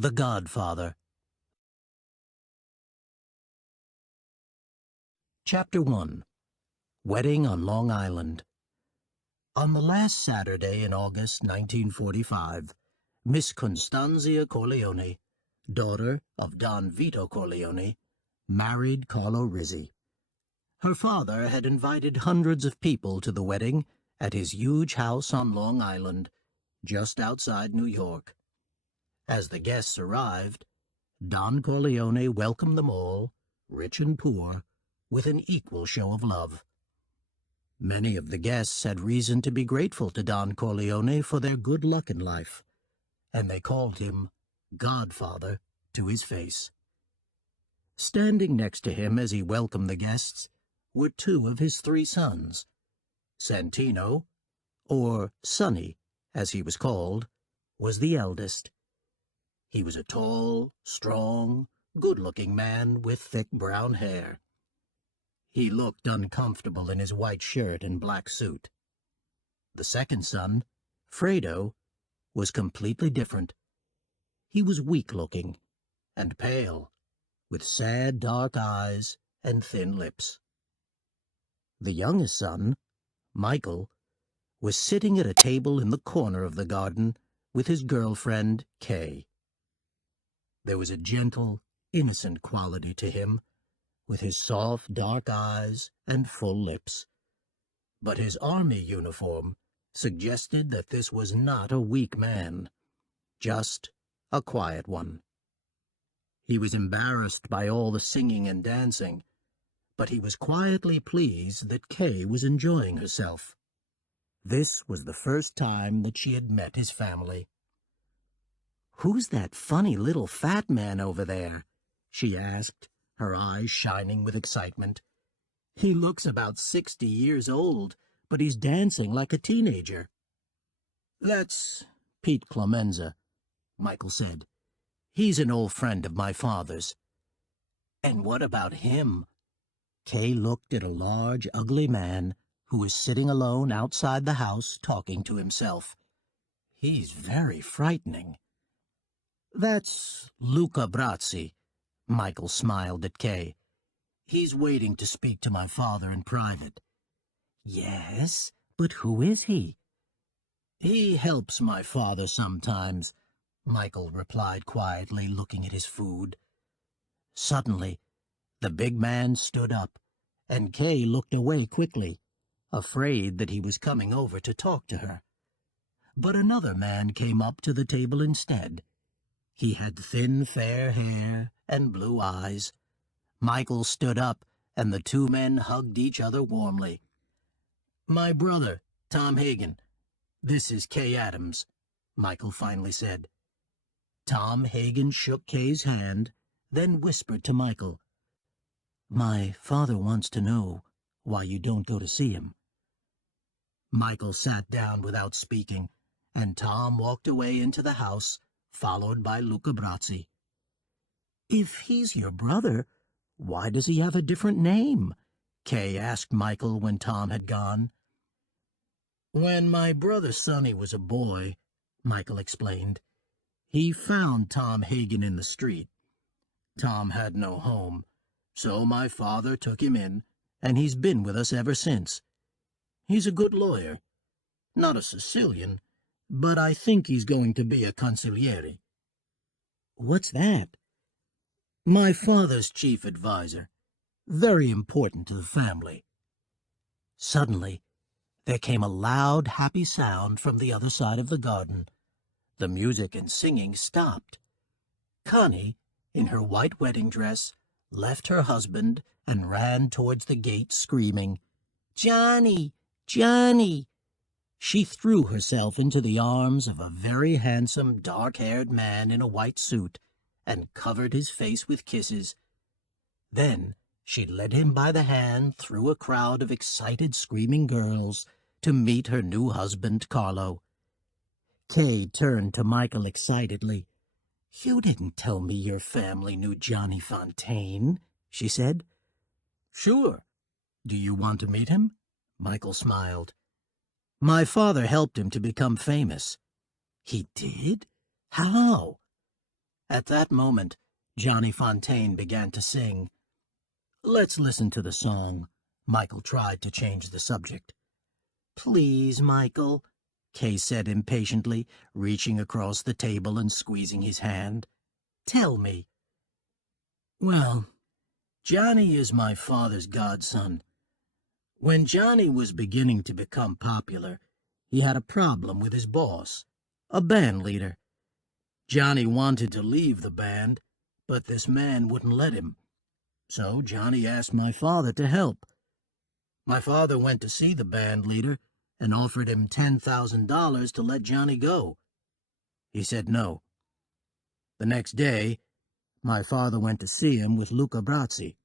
The Godfather. Chapter 1. Wedding on Long Island. On the last Saturday in August 1945, Miss Constanzia Corleone, daughter of Don Vito Corleone, married Carlo Rizzi. Her father had invited hundreds of people to the wedding at his huge house on Long Island, just outside New York. As the guests arrived, Don Corleone welcomed them all, rich and poor, with an equal show of love. Many of the guests had reason to be grateful to Don Corleone for their good luck in life, and they called him Godfather to his face. Standing next to him as he welcomed the guests were two of his three sons. Santino, or Sonny, as he was called, was the eldest. He was a tall, strong, good-looking man with thick brown hair. He looked uncomfortable in his white shirt and black suit. The second son, Fredo, was completely different. He was weak-looking and pale, with sad dark eyes and thin lips. The youngest son, Michael, was sitting at a table in the corner of the garden with his girlfriend, Kay. There was a gentle, innocent quality to him, with his soft, dark eyes and full lips. But his army uniform suggested that this was not a weak man, just a quiet one. He was embarrassed by all the singing and dancing, but he was quietly pleased that Kay was enjoying herself. This was the first time that she had met his family. "Who's that funny little fat man over there?" she asked, her eyes shining with excitement. "He looks about 60 years old, but he's dancing like a teenager." "That's Pete Clemenza," Michael said. "He's an old friend of my father's." "And what about him?" Kay looked at a large, ugly man who was sitting alone outside the house talking to himself. "He's very frightening." "That's Luca Brazzi," Michael smiled at Kay. "He's waiting to speak to my father in private." "Yes, but who is he?" "He helps my father sometimes," Michael replied quietly, looking at his food. Suddenly, the big man stood up, and Kay looked away quickly, afraid that he was coming over to talk to her. But another man came up to the table instead. He had thin, fair hair and blue eyes. Michael stood up, and the two men hugged each other warmly. "My brother, Tom Hagen. This is Kay Adams," Michael finally said. Tom Hagen shook Kay's hand, then whispered to Michael, "My father wants to know why you don't go to see him." Michael sat down without speaking, and Tom walked away into the house, followed by Luca Brazzi. "If he's your brother, why does he have a different name?" Kay asked Michael when Tom had gone. "When my brother Sonny was a boy," Michael explained, "he found Tom Hagen in the street. Tom had no home, so my father took him in, and he's been with us ever since. He's a good lawyer. Not a Sicilian, but I think he's going to be a consigliere." "What's that?" "My father's chief advisor. Very important to the family." Suddenly, there came a loud, happy sound from the other side of the garden. The music and singing stopped. Connie, in her white wedding dress, left her husband and ran towards the gate screaming, "Johnny! Johnny!" She threw herself into the arms of a very handsome, dark-haired man in a white suit and covered his face with kisses. Then she led him by the hand through a crowd of excited, screaming girls to meet her new husband, Carlo. Kay turned to Michael excitedly. "You didn't tell me your family knew Johnny Fontaine," she said. "Sure. Do you want to meet him?" Michael smiled. "My father helped him to become famous." "He did? How?" At that moment, Johnny Fontaine began to sing. "Let's listen to the song." Michael tried to change the subject. "Please, Michael," Kay said impatiently, reaching across the table and squeezing his hand. "Tell me." "Well, Johnny is my father's godson. When Johnny was beginning to become popular, he had a problem with his boss, a band leader. Johnny wanted to leave the band, but this man wouldn't let him. So Johnny asked my father to help. My father went to see the band leader and offered him $10,000 to let Johnny go. He said no. The next day, my father went to see him with Luca Brasi.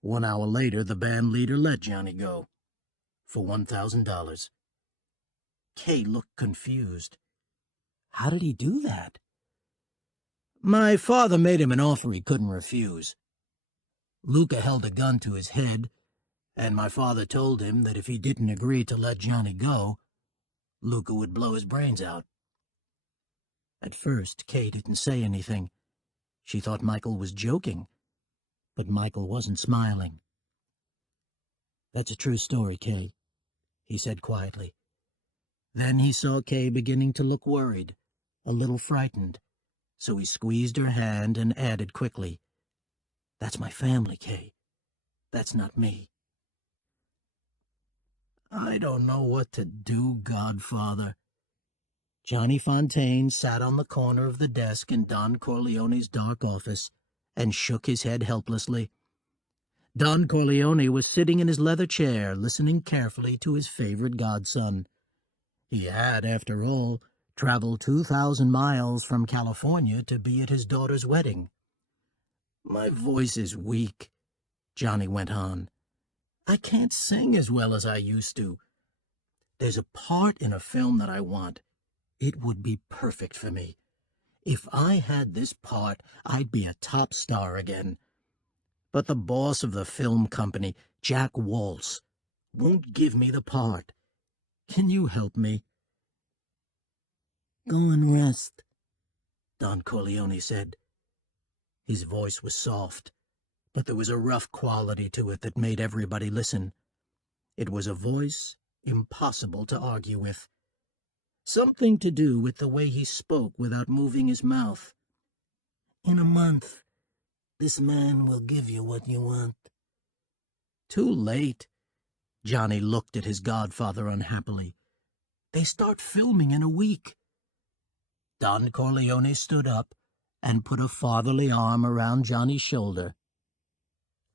1 hour later, the band leader let Johnny go for $1,000. Kay looked confused. How did he do that? My father made him an offer he couldn't refuse. Luca held a gun to his head, and my father told him that if he didn't agree to let Johnny go, Luca would blow his brains out. At first, Kay didn't say anything. She thought Michael was joking, but Michael wasn't smiling. "That's a true story, Kay," he said quietly. Then he saw Kay beginning to look worried, a little frightened, so he squeezed her hand and added quickly, "That's my family, Kay. That's not me." "I don't know what to do, Godfather." Johnny Fontaine sat on the corner of the desk in Don Corleone's dark office and shook his head helplessly. Don Corleone was sitting in his leather chair, listening carefully to his favorite godson. He had, after all, traveled 2,000 miles from California to be at his daughter's wedding. "My voice is weak," Johnny went on. "I can't sing as well as I used to. There's a part in a film that I want. It would be perfect for me. If I had this part, I'd be a top star again. But the boss of the film company, Jack Waltz, won't give me the part. Can you help me?" "Go and rest," Don Corleone said. His voice was soft, but there was a rough quality to it that made everybody listen. It was a voice impossible to argue with. Something to do with the way he spoke without moving his mouth. "In a month, this man will give you what you want." "Too late." Johnny looked at his godfather unhappily. "They start filming in a week." Don Corleone stood up and put a fatherly arm around Johnny's shoulder.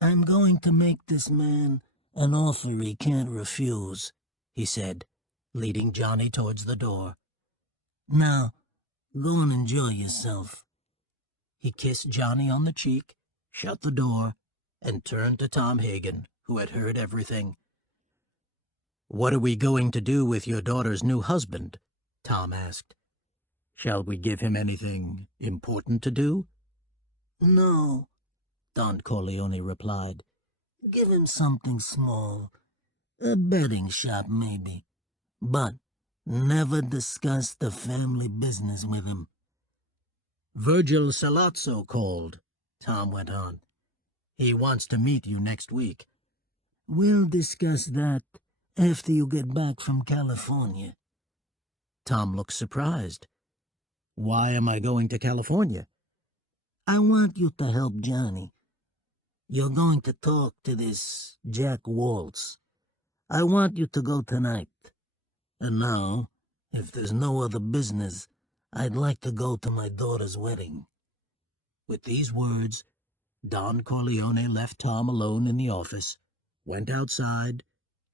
"I'm going to make this man an offer he can't refuse," he said, leading Johnny towards the door. "Now, go and enjoy yourself." He kissed Johnny on the cheek, shut the door, and turned to Tom Hagen, who had heard everything. "What are we going to do with your daughter's new husband?" Tom asked. "Shall we give him anything important to do?" "No," Don Corleone replied. "Give him something small. A betting shop, maybe. But never discuss the family business with him." "Virgil Salazzo called," Tom went on. "He wants to meet you next week." "We'll discuss that after you get back from California." Tom looked surprised. "Why am I going to California?" "I want you to help Johnny. You're going to talk to this Jack Waltz. I want you to go tonight. And now, if there's no other business, I'd like to go to my daughter's wedding." With these words, Don Corleone left Tom alone in the office, went outside,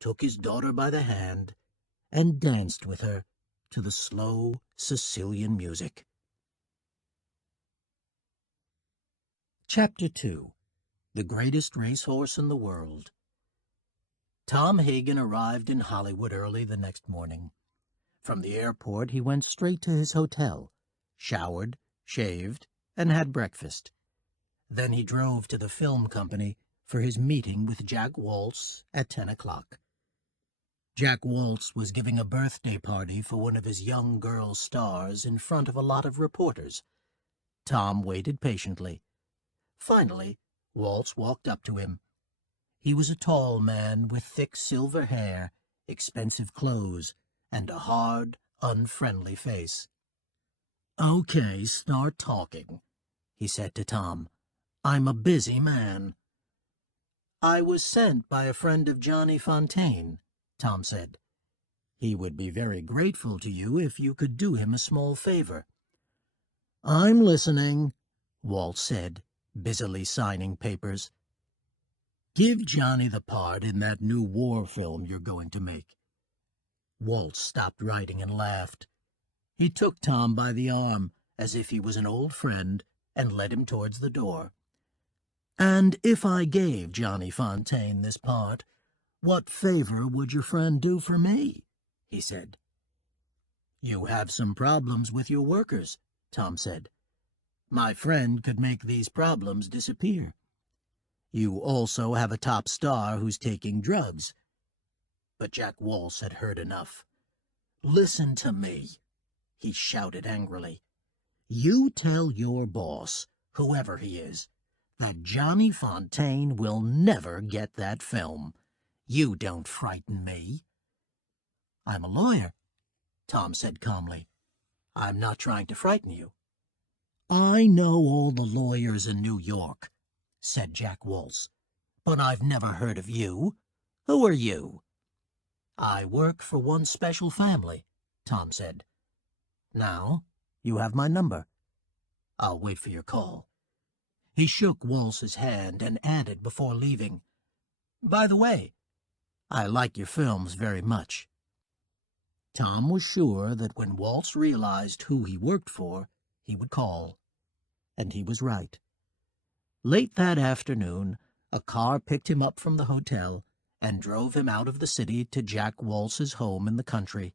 took his daughter by the hand, and danced with her to the slow Sicilian music. Chapter 2. The Greatest Racehorse in the World. Tom Hagen arrived in Hollywood early the next morning. From the airport, he went straight to his hotel, showered, shaved, and had breakfast. Then he drove to the film company for his meeting with Jack Waltz at 10 o'clock. Jack Waltz was giving a birthday party for one of his young girl stars in front of a lot of reporters. Tom waited patiently. Finally, Waltz walked up to him. He was a tall man with thick silver hair, expensive clothes, and a hard, unfriendly face. "Okay, start talking," he said to Tom. "I'm a busy man." "I was sent by a friend of Johnny Fontaine," Tom said. "He would be very grateful to you if you could do him a small favor." "I'm listening," Waltz said, busily signing papers. "Give Johnny the part in that new war film you're going to make." Waltz stopped writing and laughed. He took Tom by the arm, as if he was an old friend, and led him towards the door. "And if I gave Johnny Fontaine this part, what favor would your friend do for me?" he said. "You have some problems with your workers," Tom said. "My friend could make these problems disappear. You also have a top star who's taking drugs." But Jack Waltz had heard enough. "Listen to me," he shouted angrily. "You tell your boss, whoever he is, that Johnny Fontaine will never get that film. You don't frighten me." "I'm a lawyer," Tom said calmly. "I'm not trying to frighten you." "I know all the lawyers in New York," said Jack Waltz, "but I've never heard of you. Who are you?" "I work for one special family," Tom said. "Now, you have my number. I'll wait for your call." He shook Waltz's hand and added before leaving, "By the way, I like your films very much." Tom was sure that when Waltz realized who he worked for, he would call. And he was right. Late that afternoon, a car picked him up from the hotel and drove him out of the city to Jack Waltz's home in the country.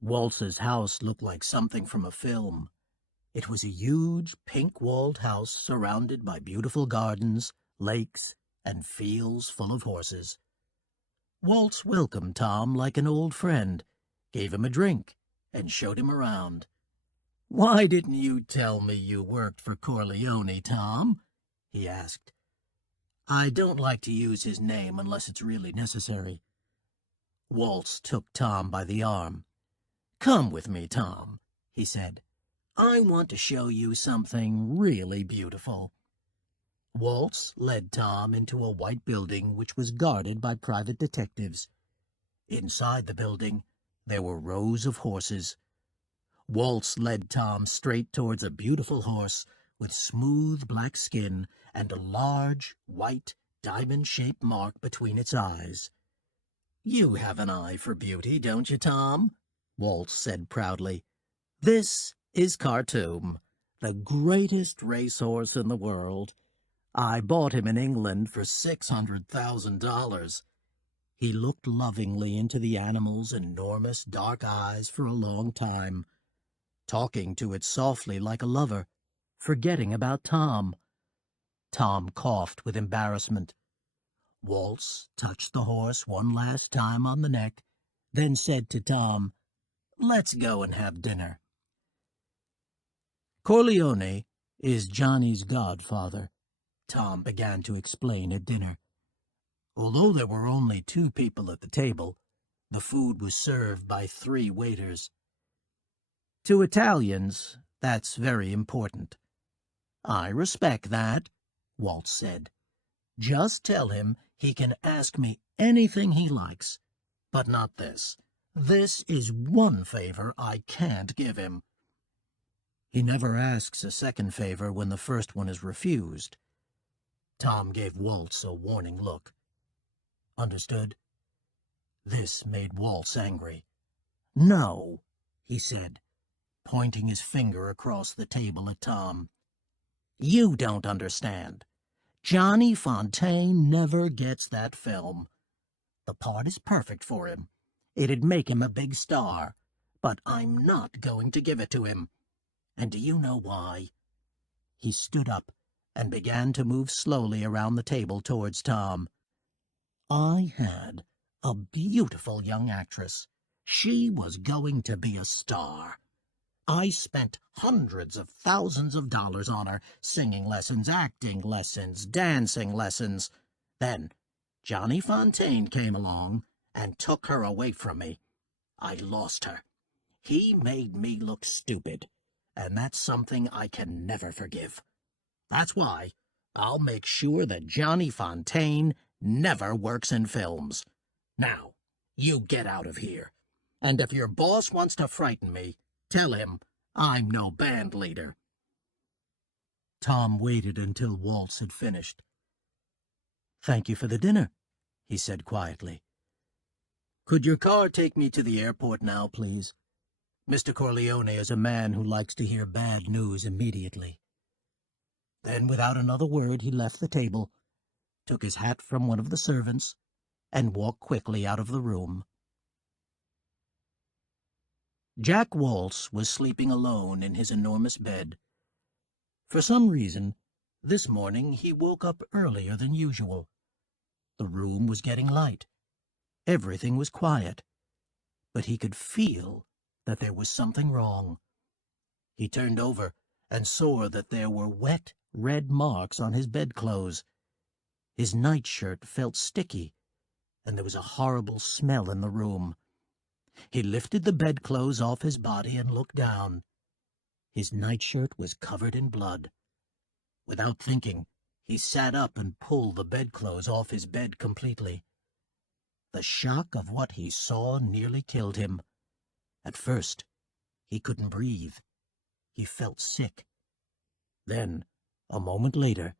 Waltz's house looked like something from a film. It was a huge, pink-walled house surrounded by beautiful gardens, lakes, and fields full of horses. Waltz welcomed Tom like an old friend, gave him a drink, and showed him around. "Why didn't you tell me you worked for Corleone, Tom?" he asked. "I don't like to use his name unless it's really necessary." Waltz took Tom by the arm. "Come with me, Tom," he said. "I want to show you something really beautiful." Waltz led Tom into a white building which was guarded by private detectives. Inside the building, there were rows of horses. Waltz led Tom straight towards a beautiful horse with smooth black skin and a large, white, diamond-shaped mark between its eyes. "You have an eye for beauty, don't you, Tom?" Waltz said proudly. "This is Khartoum, the greatest racehorse in the world. I bought him in England for $600,000. He looked lovingly into the animal's enormous dark eyes for a long time, talking to it softly like a lover, forgetting about Tom. Tom coughed with embarrassment. Waltz touched the horse one last time on the neck, then said to Tom, "Let's go and have dinner." "Corleone is Johnny's godfather," Tom began to explain at dinner. Although there were only 2 people at the table, the food was served by 3 waiters. "To Italians, that's very important." "I respect that," Waltz said. "Just tell him he can ask me anything he likes, but not this. This is one favor I can't give him." "He never asks a second favor when the first one is refused." Tom gave Waltz a warning look. "Understood?" This made Waltz angry. "No," he said, pointing his finger across the table at Tom. "You don't understand. Johnny Fontaine never gets that film. The part is perfect for him. It'd make him a big star, but I'm not going to give it to him. And do you know why?" He stood up and began to move slowly around the table towards Tom. "I had a beautiful young actress. She was going to be a star. I spent hundreds of thousands of dollars on her, singing lessons, acting lessons, dancing lessons. Then Johnny Fontaine came along and took her away from me. I lost her. He made me look stupid, and that's something I can never forgive. That's why I'll make sure that Johnny Fontaine never works in films. Now, you get out of here. And if your boss wants to frighten me, tell him I'm no band leader. Tom waited until Waltz had finished. "Thank you for the dinner," he said quietly. "Could your car take me to the airport now, please? Mr. Corleone is a man who likes to hear bad news immediately." Then, without another word, he left the table, took his hat from one of the servants, and walked quickly out of the room. Jack Waltz was sleeping alone in his enormous bed. For some reason, this morning he woke up earlier than usual. The room was getting light. Everything was quiet. But he could feel that there was something wrong. He turned over and saw that there were wet, red marks on his bedclothes. His nightshirt felt sticky, and there was a horrible smell in the room. He lifted the bedclothes off his body and looked down. His nightshirt was covered in blood. Without thinking, he sat up and pulled the bedclothes off his bed completely. The shock of what he saw nearly killed him. At first, he couldn't breathe. He felt sick. Then, a moment later,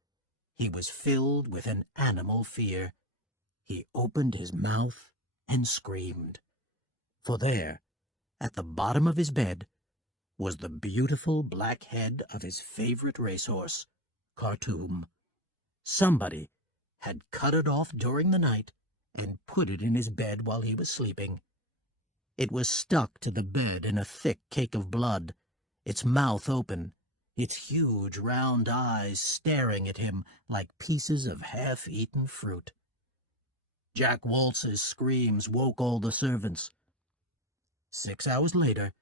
he was filled with an animal fear. He opened his mouth and screamed. For there, at the bottom of his bed, was the beautiful black head of his favorite racehorse, Khartoum. Somebody had cut it off during the night and put it in his bed while he was sleeping. It was stuck to the bed in a thick cake of blood, its mouth open, its huge round eyes staring at him like pieces of half-eaten fruit. Jack Waltz's screams woke all the servants. 6 hours later,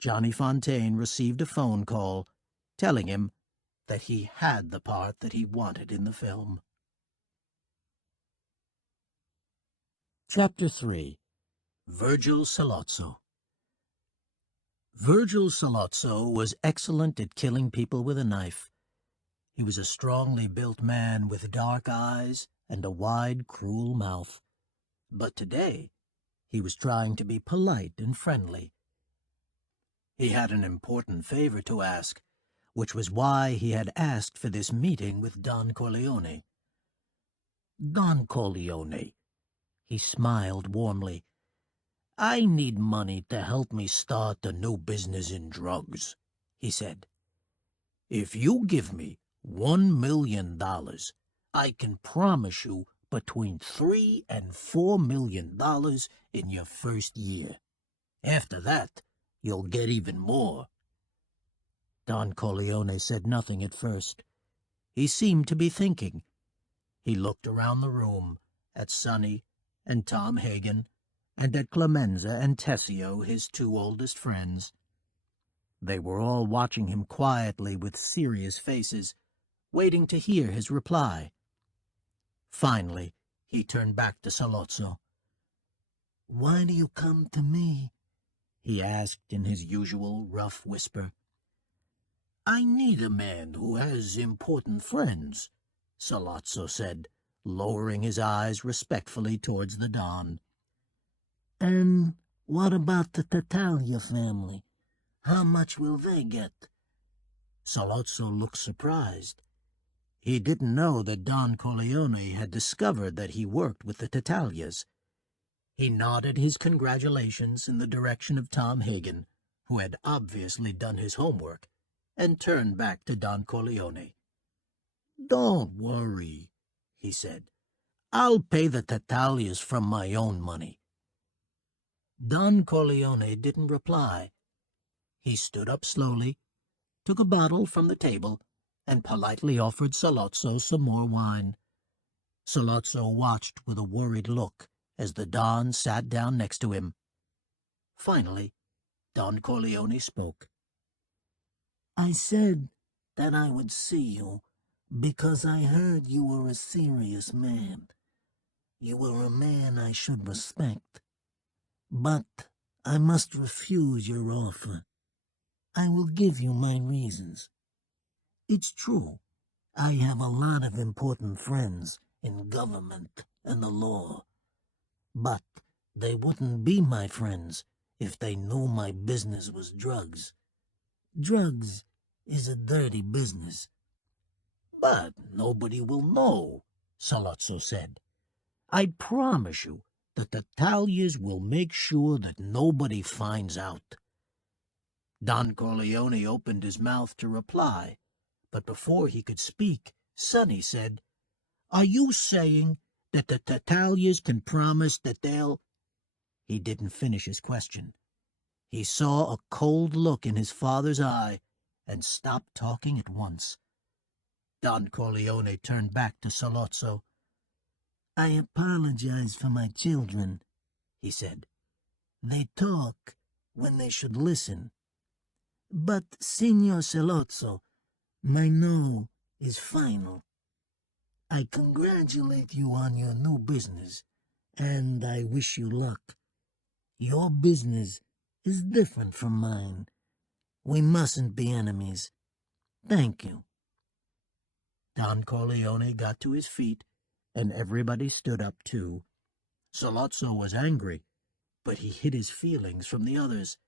Johnny Fontaine received a phone call telling him that he had the part that he wanted in the film. Chapter 3. Virgil Sollozzo. Virgil Sollozzo was excellent at killing people with a knife. He was a strongly built man with dark eyes and a wide, cruel mouth. But today, he was trying to be polite and friendly. He had an important favor to ask, which was why he had asked for this meeting with Don Corleone. "Don Corleone," he smiled warmly, "I need money to help me start a new business in drugs," he said. "If you give me $1 million, I can promise you between $3 and $4 million in your first year. After that, you'll get even more." Don Corleone said nothing at first. He seemed to be thinking. He looked around the room, at Sonny and Tom Hagen, and at Clemenza and Tessio, his two oldest friends. They were all watching him quietly with serious faces, waiting to hear his reply. Finally, he turned back to Sollozzo. "Why do you come to me?" he asked in his usual rough whisper. "I need a man who has important friends," Sollozzo said, lowering his eyes respectfully towards the Don. "And what about the Tartaglia family? How much will they get?" Sollozzo looked surprised. He didn't know that Don Corleone had discovered that he worked with the Tartaglias. He nodded his congratulations in the direction of Tom Hagen, who had obviously done his homework, and turned back to Don Corleone. "Don't worry," he said. "I'll pay the Tartaglias from my own money." Don Corleone didn't reply. He stood up slowly, took a bottle from the table, and politely offered Sollozzo some more wine. Sollozzo watched with a worried look as the Don sat down next to him. Finally, Don Corleone spoke. I said that I would see you because I heard you were a serious man. You were a man I should respect. But I must refuse your offer. I will give you my reasons. It's true, I have a lot of important friends in government and the law. But they wouldn't be my friends if they knew my business was drugs. Drugs is a dirty business. But nobody will know, Salazzo said. I promise you that the Taglias will make sure that nobody finds out. Don Corleone opened his mouth to reply, but before he could speak, Sonny said, Are you saying that the Taglias can promise that they'll... He didn't finish his question. He saw a cold look in his father's eye and stopped talking at once. Don Corleone turned back to Salazzo. I apologize for my children, he said. They talk when they should listen. But, Signor Salazzo, my no is final. I congratulate you on your new business, and I wish you luck. Your business is different from mine. We mustn't be enemies. Thank you. Don Corleone got to his feet, and everybody stood up too. Salazzo was angry, but he hid his feelings from the others.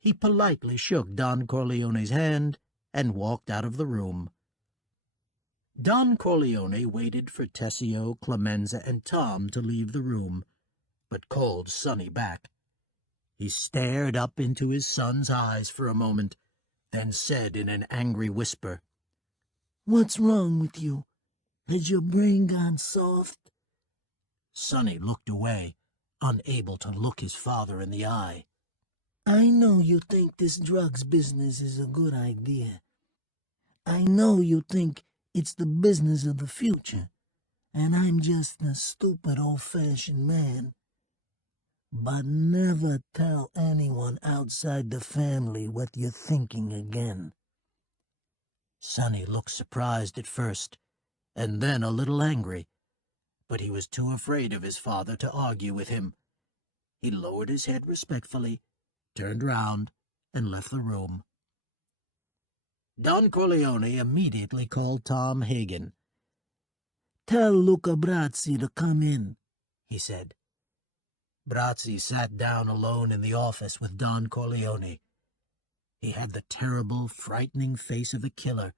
He politely shook Don Corleone's hand and walked out of the room. Don Corleone waited for Tessio, Clemenza, and Tom to leave the room, but called Sonny back. He stared up into his son's eyes for a moment, then said in an angry whisper, What's wrong with you? Has your brain gone soft? Sonny looked away, unable to look his father in the eye. I know you think this drugs business is a good idea. I know you think it's the business of the future, and I'm just a stupid old-fashioned man. But never tell anyone outside the family what you're thinking again. Sonny looked surprised at first, and then a little angry, but he was too afraid of his father to argue with him. He lowered his head respectfully, turned round, and left the room. Don Corleone immediately called Tom Hagen. Tell Luca Brazzi to come in, he said. Brazzi sat down alone in the office with Don Corleone. He had the terrible, frightening face of a killer,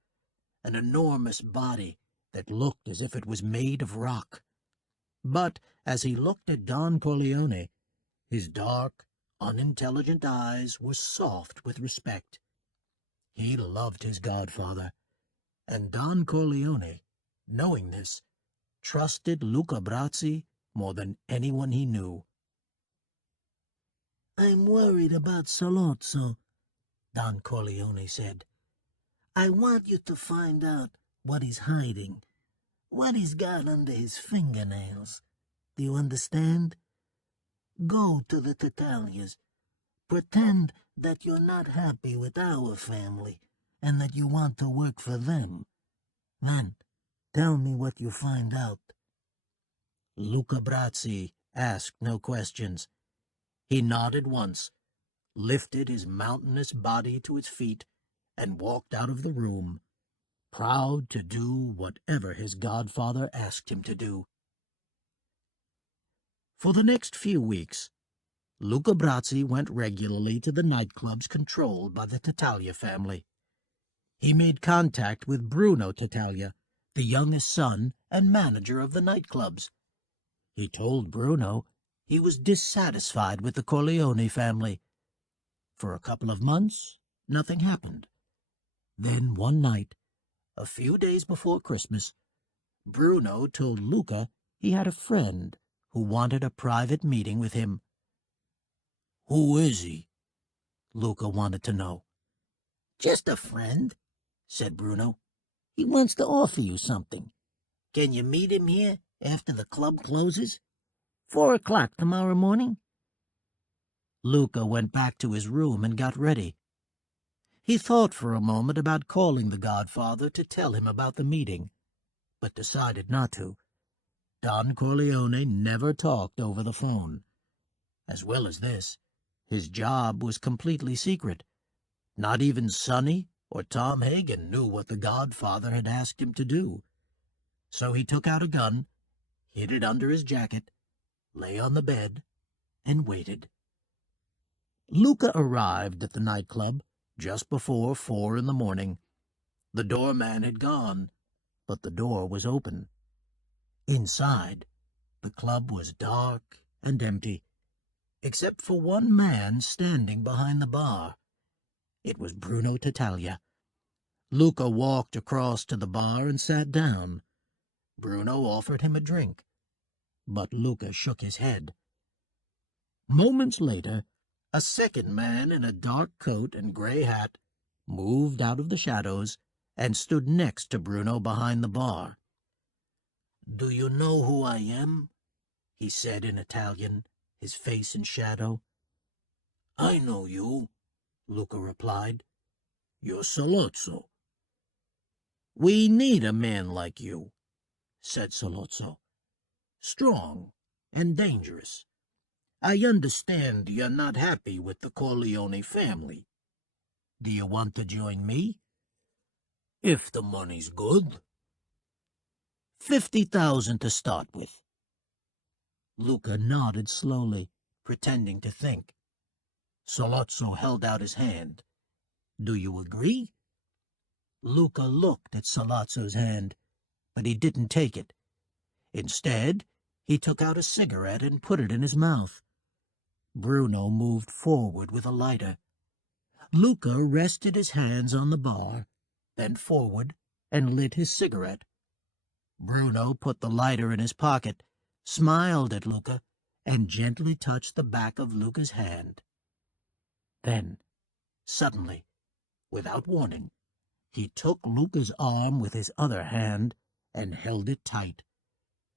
an enormous body that looked as if it was made of rock. But as he looked at Don Corleone, his dark, unintelligent eyes were soft with respect. He loved his godfather, and Don Corleone, knowing this, trusted Luca Brazzi more than anyone he knew. I'm worried about Salazzo, Don Corleone said. I want you to find out what he's hiding, what he's got under his fingernails. Do you understand? Go to the Tattaglias. Pretend that you're not happy with our family and that you want to work for them. Then tell me what you find out. Luca Brazzi asked no questions. He nodded once, lifted his mountainous body to its feet, and walked out of the room, proud to do whatever his godfather asked him to do. For the next few weeks, Luca Brazzi went regularly to the nightclubs controlled by the Tattaglia family. He made contact with Bruno Tattaglia, the youngest son and manager of the nightclubs. He told Bruno he was dissatisfied with the Corleone family. For a couple of months, nothing happened. Then one night, a few days before Christmas, Bruno told Luca he had a friend who wanted a private meeting with him. Who is he? Luca wanted to know. Just a friend, said Bruno. He wants to offer you something. Can you meet him here after the club closes? 4 o'clock tomorrow morning? Luca went back to his room and got ready. He thought for a moment about calling the godfather to tell him about the meeting, but decided not to. Don Corleone never talked over the phone. As well as this, his job was completely secret. Not even Sonny or Tom Hagen knew what the godfather had asked him to do. So he took out a gun, hid it under his jacket, lay on the bed, and waited. Luca arrived at the nightclub just before 4 in the morning. The doorman had gone, but the door was open. Inside, the club was dark and empty, except for one man standing behind the bar. It was Bruno Tattaglia. Luca walked across to the bar and sat down. Bruno offered him a drink, but Luca shook his head. Moments later, a second man in a dark coat and gray hat moved out of the shadows and stood next to Bruno behind the bar. "Do you know who I am?" he said in Italian, his face in shadow. "I know you," Luca replied. "You're Sollozzo." "We need a man like you," said Sollozzo. "Strong and dangerous. I understand you're not happy with the Corleone family. Do you want to join me?" "If the money's good." 50,000 to start with." Luca nodded slowly, pretending to think. Sollozzo held out his hand. "Do you agree?" Luca looked at Sollozzo's hand, but he didn't take it. Instead, he took out a cigarette and put it in his mouth. Bruno moved forward with a lighter. Luca rested his hands on the bar, bent forward, and lit his cigarette. Bruno put the lighter in his pocket, smiled at Luca, and gently touched the back of Luca's hand. Then, suddenly, without warning, he took Luca's arm with his other hand and held it tight.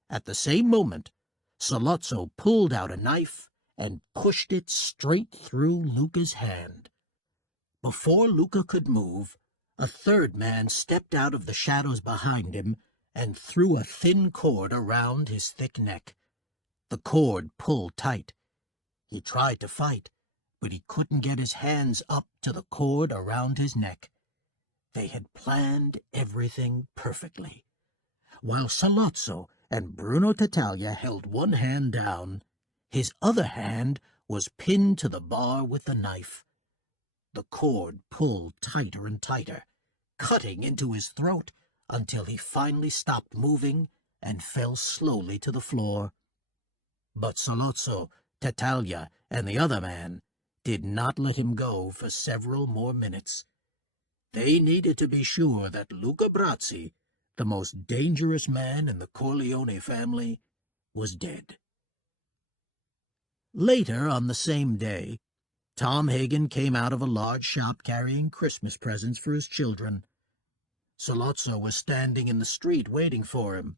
At the same moment, Sollozzo pulled out a knife and pushed it straight through Luca's hand. Before Luca could move, a third man stepped out of the shadows behind him and threw a thin cord around his thick neck. The cord pulled tight. He tried to fight, but he couldn't get his hands up to the cord around his neck. They had planned everything perfectly. While Sollozzo and Bruno Tattaglia held one hand down, his other hand was pinned to the bar with the knife. The cord pulled tighter and tighter, cutting into his throat until he finally stopped moving and fell slowly to the floor. But Sollozzo, Tattaglia, and the other man did not let him go for several more minutes. They needed to be sure that Luca Brasi, the most dangerous man in the Corleone family, was dead. Later on the same day, Tom Hagen came out of a large shop carrying Christmas presents for his children. Sollozzo was standing in the street waiting for him.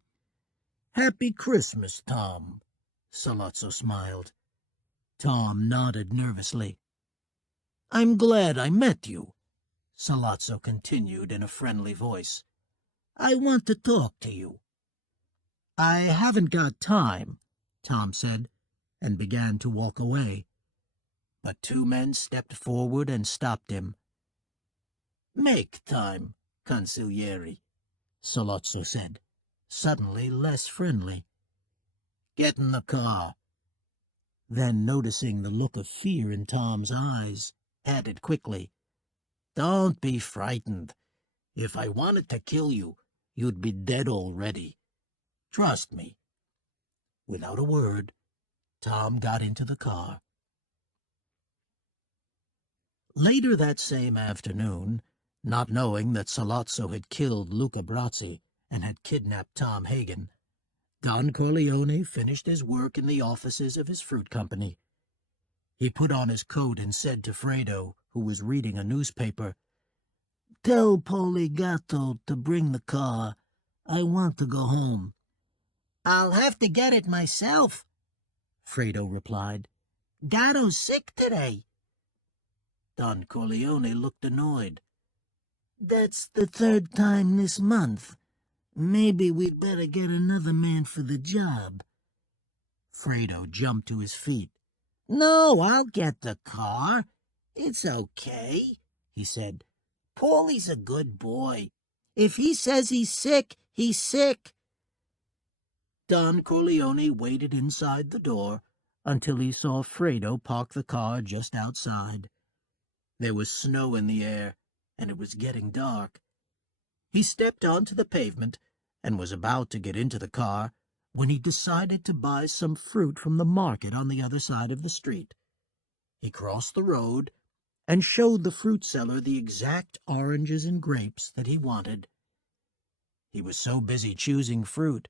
"Happy Christmas, Tom," Sollozzo smiled. Tom nodded nervously. "I'm glad I met you," Sollozzo continued in a friendly voice. "I want to talk to you." "I haven't got time," Tom said, and began to walk away. But two men stepped forward and stopped him. "Make time, consigliere," Sollozzo said, suddenly less friendly. "Get in the car." Then, noticing the look of fear in Tom's eyes, added quickly, "Don't be frightened. If I wanted to kill you, you'd be dead already. Trust me." Without a word, Tom got into the car. Later that same afternoon, not knowing that Sollozzo had killed Luca Brasi and had kidnapped Tom Hagen, Don Corleone finished his work in the offices of his fruit company. He put on his coat and said to Fredo, who was reading a newspaper, "Tell Poligato to bring the car. I want to go home." "I'll have to get it myself," Fredo replied. "Gatto's sick today." Don Corleone looked annoyed. "That's the third time this month. Maybe we'd better get another man for the job." Fredo jumped to his feet. "No, I'll get the car. It's okay," he said. "Paulie's a good boy. If he says he's sick, he's sick." Don Corleone waited inside the door until he saw Fredo park the car just outside. There was snow in the air, and it was getting dark. He stepped onto the pavement and was about to get into the car when he decided to buy some fruit from the market on the other side of the street. He crossed the road and showed the fruit seller the exact oranges and grapes that he wanted. He was so busy choosing fruit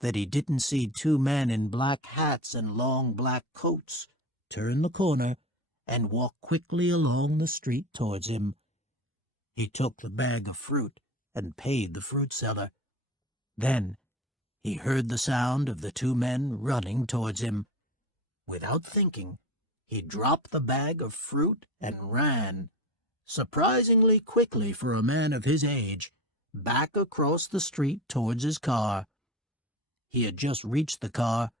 that he didn't see two men in black hats and long black coats turn the corner and walk quickly along the street towards him. He took the bag of fruit and paid the fruit seller. Then he heard the sound of the two men running towards him. Without thinking, he dropped the bag of fruit and ran, surprisingly quickly for a man of his age, back across the street towards his car. He had just reached the car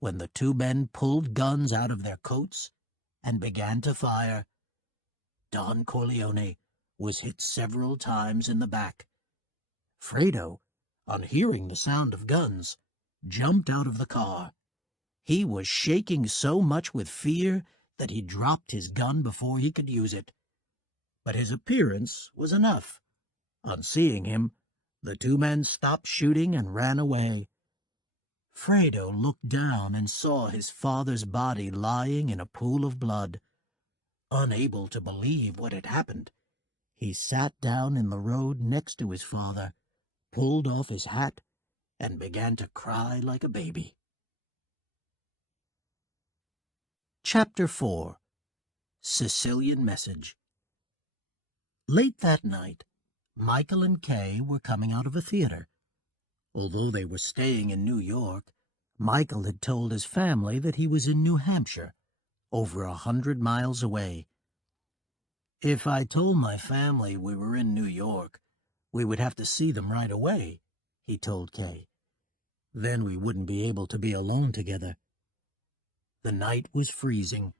when the two men pulled guns out of their coats and began to fire. Don Corleone was hit several times in the back. Fredo, on hearing the sound of guns, jumped out of the car. He was shaking so much with fear that he dropped his gun before he could use it. But his appearance was enough. On seeing him, the two men stopped shooting and ran away. Fredo looked down and saw his father's body lying in a pool of blood. Unable to believe what had happened, he sat down in the road next to his father, pulled off his hat, and began to cry like a baby. Chapter 4. Sicilian Message. Late that night, Michael and Kay were coming out of a theater. Although they were staying in New York, Michael had told his family that he was in New Hampshire, over 100 miles away. "If I told my family we were in New York, we would have to see them right away," he told Kay. "Then we wouldn't be able to be alone together." The night was freezing,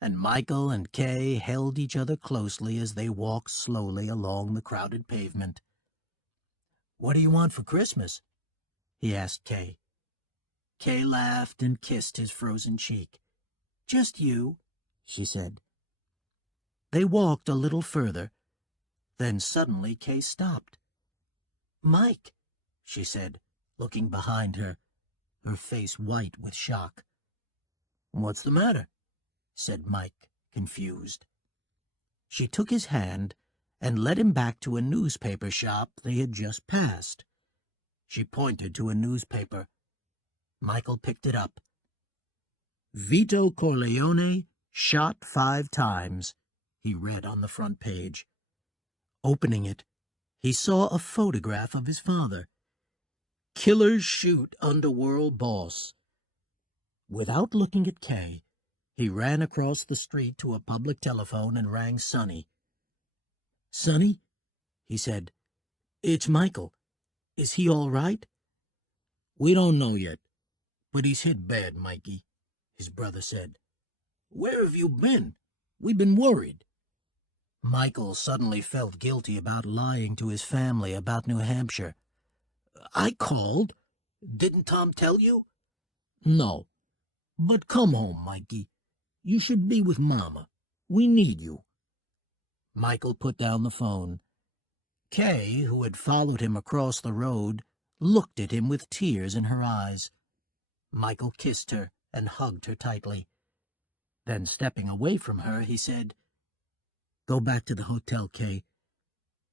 and Michael and Kay held each other closely as they walked slowly along the crowded pavement. "What do you want for Christmas?" he asked Kay. Kay laughed and kissed his frozen cheek. "Just you," she said. They walked a little further. Then suddenly Kay stopped. "Mike," she said, looking behind her, her face white with shock. "What's the matter?" said Mike, confused. She took his hand and led him back to a newspaper shop they had just passed. She pointed to a newspaper. Michael picked it up. "Vito Corleone shot 5 times," he read on the front page. Opening it, he saw a photograph of his father. "Killers shoot underworld boss." Without looking at Kay, he ran across the street to a public telephone and rang Sonny. "Sonny," he said, "it's Michael. Is he all right?" "We don't know yet, but he's hit bad, Mikey," his brother said. "Where have you been? We've been worried." Michael suddenly felt guilty about lying to his family about New Hampshire. "I called. Didn't Tom tell you?" "No. But come home, Mikey. You should be with Mama. We need you." Michael put down the phone. Kay, who had followed him across the road, looked at him with tears in her eyes. Michael kissed her and hugged her tightly. Then, stepping away from her, he said, "Go back to the hotel, Kay.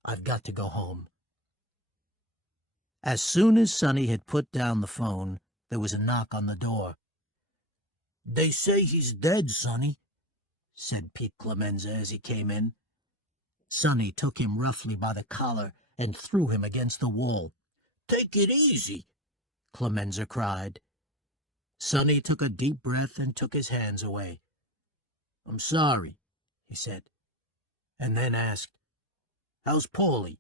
I've got to go home." As soon as Sonny had put down the phone, there was a knock on the door. "They say he's dead, Sonny," said Pete Clemenza as he came in. Sonny took him roughly by the collar and threw him against the wall. "Take it easy," Clemenza cried. Sonny took a deep breath and took his hands away. "I'm sorry," he said. and then asked, "How's Paulie?"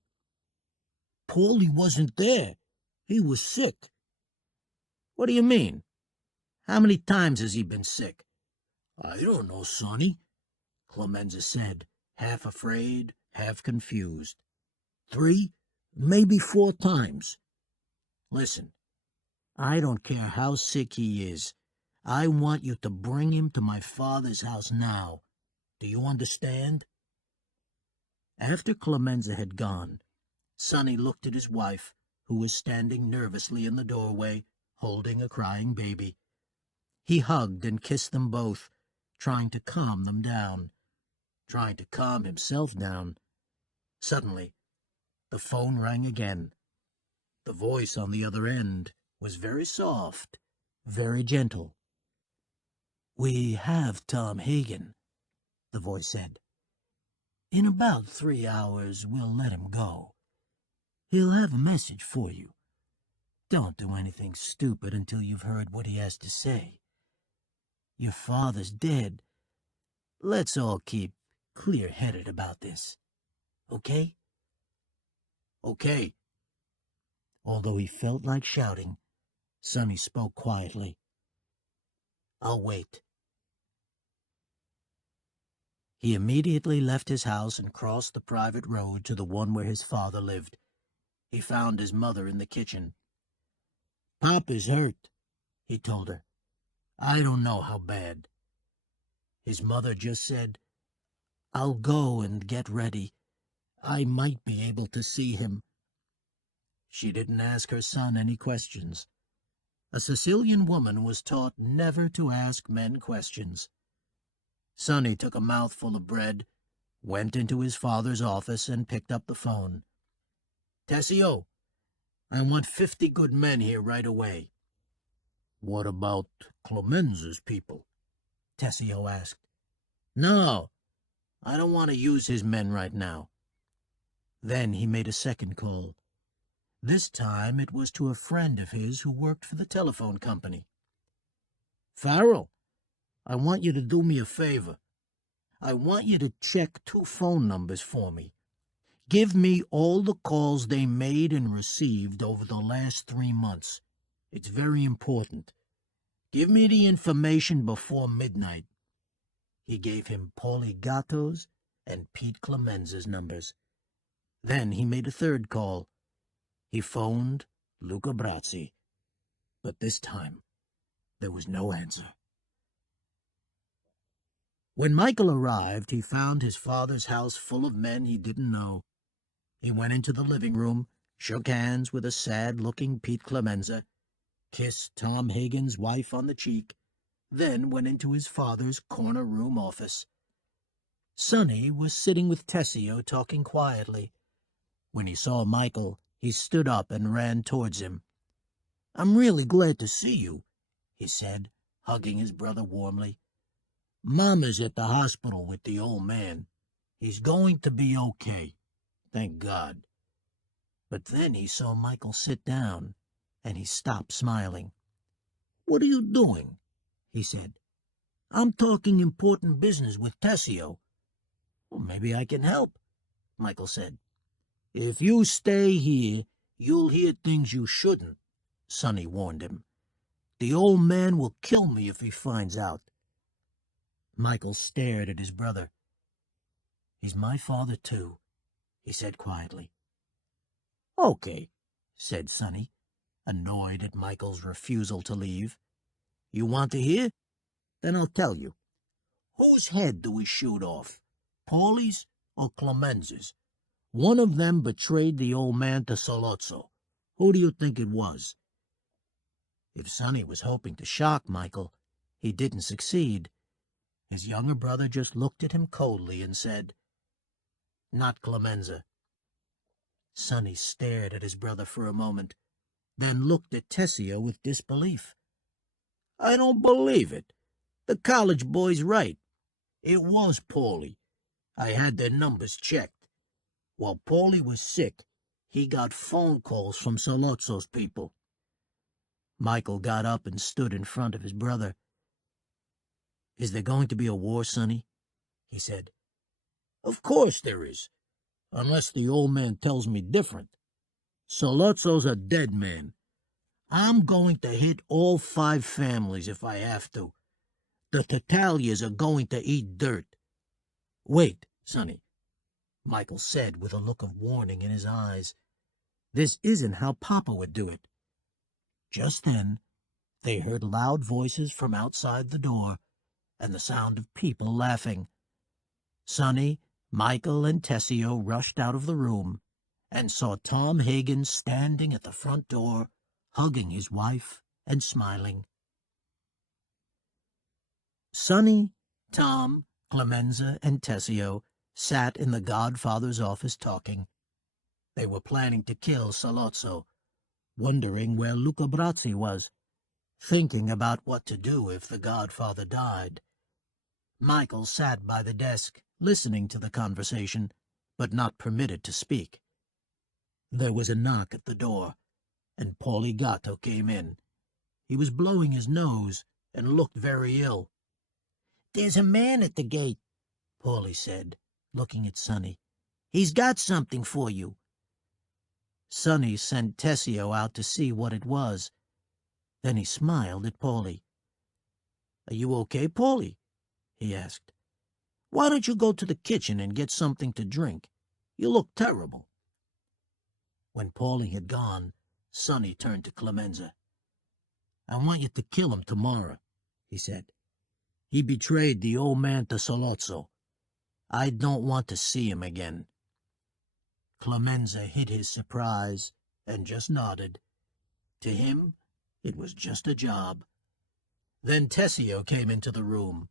"Paulie wasn't there. He was sick." "What do you mean? How many times has he been sick?" "I don't know, Sonny," Clemenza said, half afraid, half confused. "3, maybe 4 times. Listen, I don't care how sick he is. I want you to bring him to my father's house now. Do you understand?" After Clemenza had gone, Sonny looked at his wife, who was standing nervously in the doorway, holding a crying baby. He hugged and kissed them both, trying to calm them down, trying to calm himself down. Suddenly, the phone rang again. The voice on the other end was very soft, very gentle. "We have Tom Hagen," the voice said. "In about 3 hours we'll let him go. He'll have a message for you. Don't do anything stupid until you've heard what he has to say. Your father's dead. Let's all keep clear-headed about this. Okay?" "Okay." Although he felt like shouting, Sonny spoke quietly. "I'll wait." He immediately left his house and crossed the private road to the one where his father lived. He found his mother in the kitchen. "Papa's hurt," he told her. "I don't know how bad." His mother just said, "I'll go and get ready. I might be able to see him." She didn't ask her son any questions. A Sicilian woman was taught never to ask men questions. Sonny took a mouthful of bread, went into his father's office, and picked up the phone. "Tessio, I want 50 good men here right away." "What about Clemenza's people?" Tessio asked. "No, I don't want to use his men right now." Then he made a second call. This time it was to a friend of his who worked for the telephone company. "Farrell, I want you to do me a favor. I want you to check 2 phone numbers for me. Give me all the calls they made and received over the last 3 months. It's very important. Give me the information before midnight." He gave him Paulie Gatto's and Pete Clemenza's numbers. Then he made a third call. He phoned Luca Brazzi, but this time there was no answer. When Michael arrived, he found his father's house full of men he didn't know. He went into the living room, shook hands with a sad-looking Pete Clemenza, kissed Tom Hagen's wife on the cheek, then went into his father's corner room office. Sonny was sitting with Tessio talking quietly. When he saw Michael, he stood up and ran towards him. "I'm really glad to see you," he said, hugging his brother warmly. "Mama's at the hospital with the old man. He's going to be okay, thank God." But then he saw Michael sit down, and he stopped smiling. "What are you doing?" he said. "I'm talking important business with Tessio." "Well, maybe I can help," Michael said. "If you stay here, you'll hear things you shouldn't," Sonny warned him. "The old man will kill me if he finds out." Michael stared at his brother. "He's my father, too," he said quietly. "Okay," said Sonny, annoyed at Michael's refusal to leave. "You want to hear? Then I'll tell you. Whose head do we shoot off? Paulie's or Clemenza's? One of them betrayed the old man to Solozzo. Who do you think it was?" If Sonny was hoping to shock Michael, he didn't succeed. His younger brother just looked at him coldly and said, "Not Clemenza." Sonny stared at his brother for a moment, then looked at Tessio with disbelief. "I don't believe it. The college boy's right. It was Paulie. I had their numbers checked. While Paulie was sick, he got phone calls from Solozzo's people." Michael got up and stood in front of his brother. "Is there going to be a war, Sonny?" he said. Of course there is, unless the old man tells me different. Sollozzo's a dead man. I'm going to hit all 5 families if I have to. The Tatalias are going to eat dirt. Wait, Sonny, Michael said with a look of warning in his eyes. This isn't how Papa would do it. Just then, they heard loud voices from outside the door and the sound of people laughing. Sonny, Michael, and Tessio rushed out of the room and saw Tom Hagen standing at the front door, hugging his wife and smiling. Sonny, Tom, Clemenza, and Tessio sat in the godfather's office talking. They were planning to kill Sollozzo, wondering where Luca Brasi was, thinking about what to do if the godfather died. Michael sat by the desk, listening to the conversation, but not permitted to speak. There was a knock at the door, and Paulie Gatto came in. He was blowing his nose and looked very ill. "There's a man at the gate," Paulie said, looking at Sonny. "He's got something for you." Sonny sent Tessio out to see what it was. Then he smiled at Paulie. "Are you okay, Paulie?" he asked. "Why don't you go to the kitchen and get something to drink? You look terrible." When Paulie had gone, Sonny turned to Clemenza. "I want you to kill him tomorrow," he said. "He betrayed the old man to Sollozzo. I don't want to see him again." Clemenza hid his surprise and just nodded. To him, it was just a job. Then Tessio came into the room.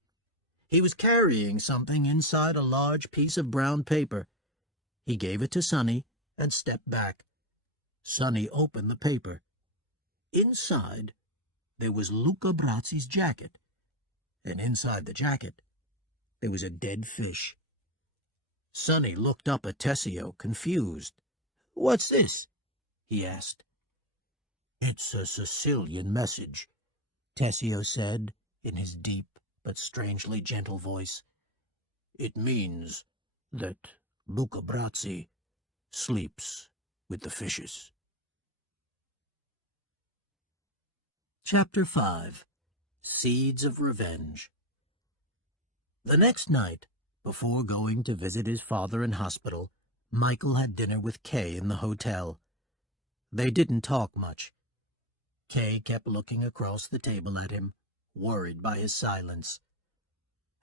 He was carrying something inside a large piece of brown paper. He gave it to Sonny and stepped back. Sonny opened the paper. Inside, there was Luca Brasi's jacket, and inside the jacket, there was a dead fish. Sonny looked up at Tessio, confused. "What's this?" he asked. "It's a Sicilian message," Tessio said in his deep but strangely gentle voice. "It means that Luca Brasi sleeps with the fishes." Chapter 5. Seeds of Revenge. The next night, before going to visit his father in hospital, Michael had dinner with Kay in the hotel. They didn't talk much. Kay kept looking across the table at him, worried by his silence.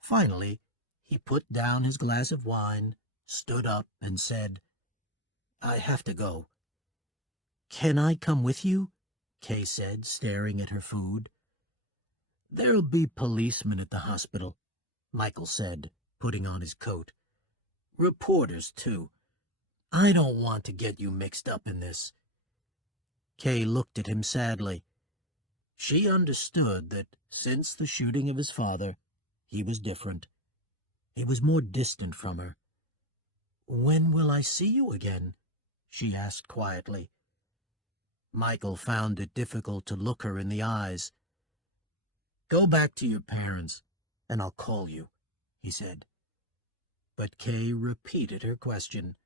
Finally, he put down his glass of wine, stood up, and said, "I have to go." "Can I come with you?" Kay said, staring at her food. "There'll be policemen at the hospital," Michael said, putting on his coat. "Reporters, too. I don't want to get you mixed up in this." Kay looked at him sadly. She understood that since the shooting of his father, he was different. He was more distant from her. "When will I see you again?" she asked quietly. Michael found it difficult to look her in the eyes. "Go back to your parents, and I'll call you," he said. But Kay repeated her question.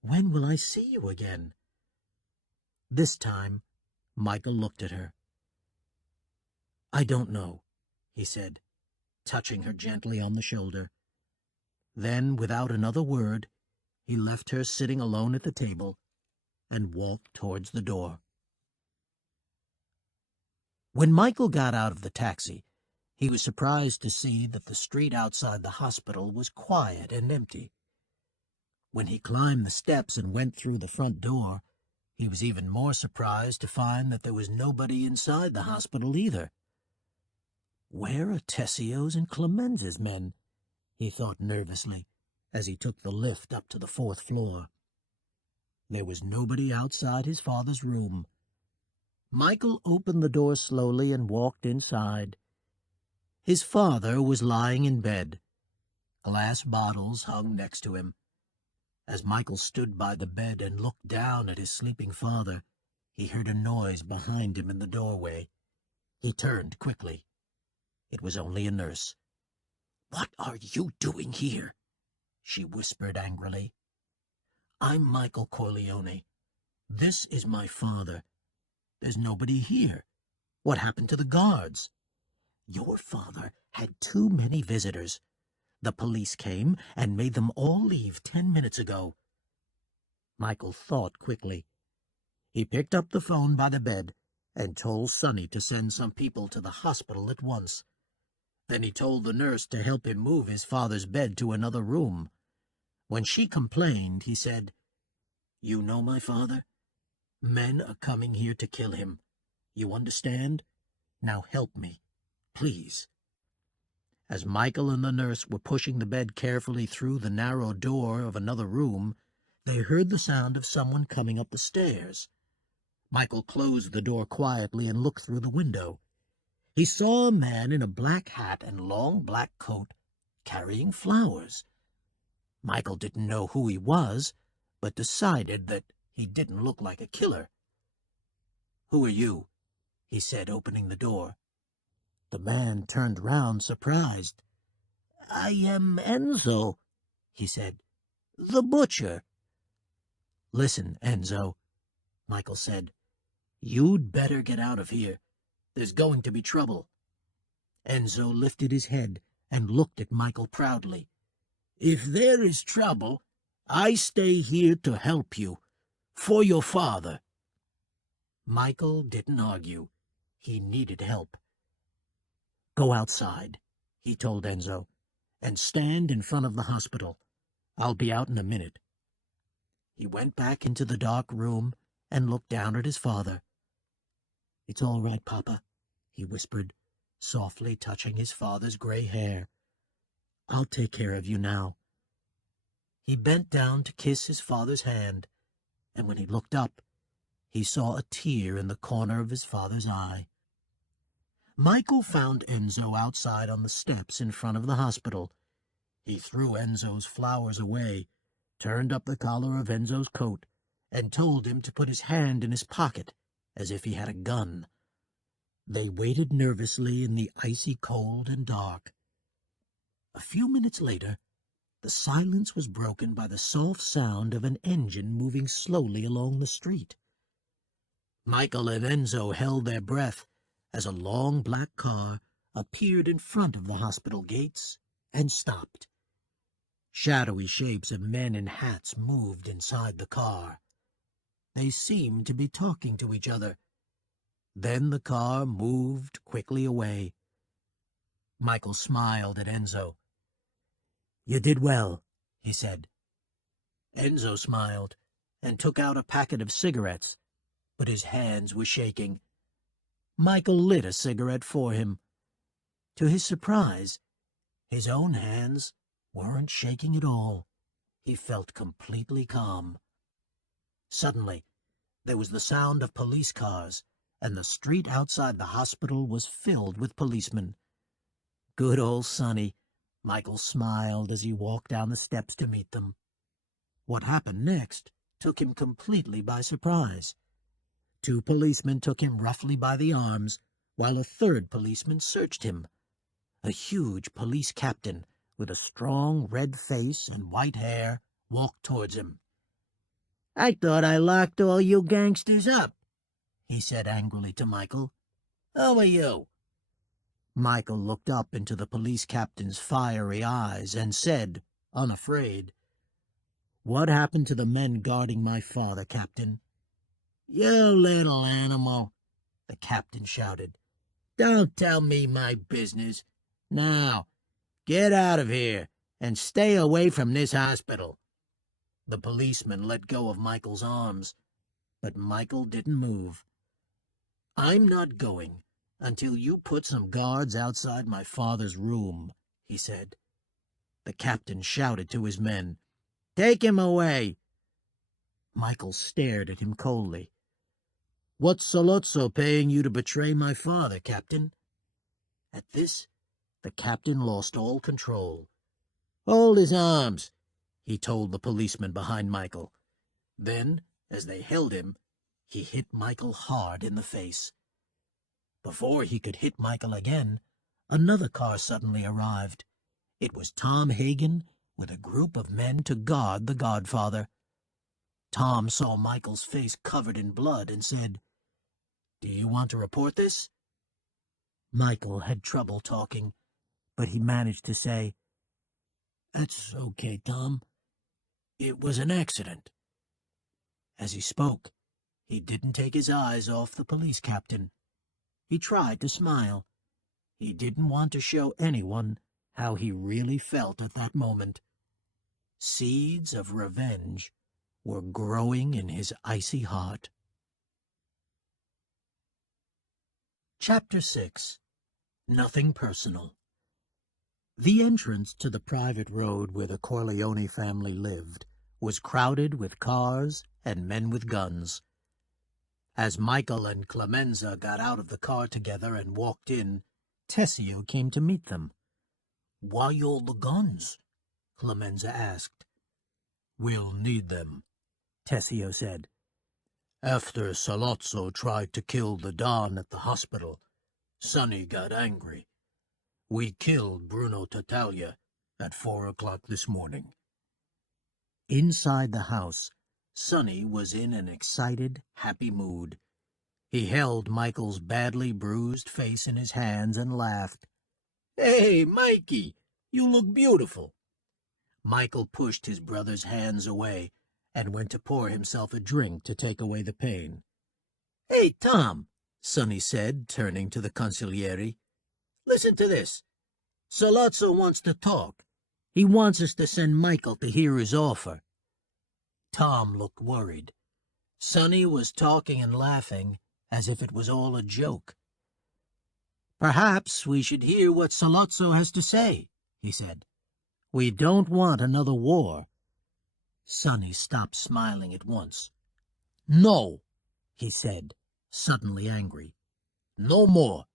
"When will I see you again?" This time, Michael looked at her. "I don't know," he said, touching her gently on the shoulder. Then, without another word, he left her sitting alone at the table and walked towards the door. When Michael got out of the taxi, he was surprised to see that the street outside the hospital was quiet and empty. When he climbed the steps and went through the front door, he was even more surprised to find that there was nobody inside the hospital either. "Where are Tessio's and Clemenza's men?" he thought nervously as he took the lift up to the 4th floor. There was nobody outside his father's room. Michael opened the door slowly and walked inside. His father was lying in bed. Glass bottles hung next to him. As Michael stood by the bed and looked down at his sleeping father, he heard a noise behind him in the doorway. He turned quickly. It was only a nurse. "What are you doing here?" she whispered angrily. "I'm Michael Corleone. This is my father. There's nobody here. What happened to the guards?" "Your father had too many visitors. The police came and made them all leave 10 minutes ago." Michael thought quickly. He picked up the phone by the bed and told Sonny to send some people to the hospital at once. Then he told the nurse to help him move his father's bed to another room. When she complained, he said, "You know my father? Men are coming here to kill him. You understand? Now help me, please." As Michael and the nurse were pushing the bed carefully through the narrow door of another room, they heard the sound of someone coming up the stairs. Michael closed the door quietly and looked through the window. He saw a man in a black hat and long black coat carrying flowers. Michael didn't know who he was, but decided that he didn't look like a killer. "Who are you?" he said, opening the door. The man turned round, surprised. "I am Enzo," he said, "the butcher." "Listen, Enzo," Michael said. "You'd better get out of here. There's going to be trouble." Enzo lifted his head and looked at Michael proudly. "If there is trouble, I stay here to help you. For your father." Michael didn't argue. He needed help. "Go outside," he told Enzo, "and stand in front of the hospital. I'll be out in a minute." He went back into the dark room and looked down at his father. "It's all right, Papa," he whispered, softly touching his father's gray hair. "I'll take care of you now." He bent down to kiss his father's hand, and when he looked up, he saw a tear in the corner of his father's eye. Michael found Enzo outside on the steps in front of the hospital. He threw Enzo's flowers away, turned up the collar of Enzo's coat, and told him to put his hand in his pocket, as if he had a gun. They waited nervously in the icy cold and dark. A few minutes later, the silence was broken by the soft sound of an engine moving slowly along the street. Michael and Enzo held their breath as a long black car appeared in front of the hospital gates and stopped. Shadowy shapes of men in hats moved inside the car. They seemed to be talking to each other. Then the car moved quickly away. Michael smiled at Enzo. "You did well," he said. Enzo smiled and took out a packet of cigarettes, but his hands were shaking. Michael lit a cigarette for him. To his surprise, his own hands weren't shaking at all. He felt completely calm. Suddenly, there was the sound of police cars, and the street outside the hospital was filled with policemen. Good old Sonny, Michael smiled as he walked down the steps to meet them. What happened next took him completely by surprise. 2 policemen took him roughly by the arms, while a 3rd policeman searched him. A huge police captain, with a strong red face and white hair, walked towards him. "I thought I locked all you gangsters up," he said angrily to Michael. "Who are you?" Michael looked up into the police captain's fiery eyes and said, unafraid, "What happened to the men guarding my father, Captain?" "You little animal," the captain shouted. "Don't tell me my business. Now, get out of here and stay away from this hospital." The policeman let go of Michael's arms, but Michael didn't move. "I'm not going until you put some guards outside my father's room," he said. The captain shouted to his men, "Take him away." Michael stared at him coldly. "What's Solozzo paying you to betray my father, Captain?" At this, the captain lost all control. "Hold his arms," he told the policeman behind Michael. Then, as they held him, he hit Michael hard in the face. Before he could hit Michael again, another car suddenly arrived. It was Tom Hagen with a group of men to guard the godfather. Tom saw Michael's face covered in blood and said, "Do you want to report this?" Michael had trouble talking, but he managed to say, "That's okay, Tom. It was an accident." As he spoke, he didn't take his eyes off the police captain. He tried to smile. He didn't want to show anyone how he really felt at that moment. Seeds of revenge were growing in his icy heart. Chapter 6. Nothing Personal. The entrance to the private road where the Corleone family lived was crowded with cars and men with guns. As Michael and Clemenza got out of the car together and walked in, Tessio came to meet them. "Why all the guns?" Clemenza asked. "We'll need them," Tessio said. "After Salozzo tried to kill the Don at the hospital, Sonny got angry. We killed Bruno Tattaglia at 4 o'clock this morning." Inside the house, Sonny was in an excited, happy mood. He held Michael's badly bruised face in his hands and laughed. "Hey, Mikey, you look beautiful." Michael pushed his brother's hands away and went to pour himself a drink to take away the pain. "Hey, Tom," Sonny said, turning to the consigliere. "Listen to this. Salazzo wants to talk. He wants us to send Michael to hear his offer." Tom looked worried. Sonny was talking and laughing as if it was all a joke. "Perhaps we should hear what Salazzo has to say," he said. "We don't want another war." Sonny stopped smiling at once. "No," he said, suddenly angry. "No more.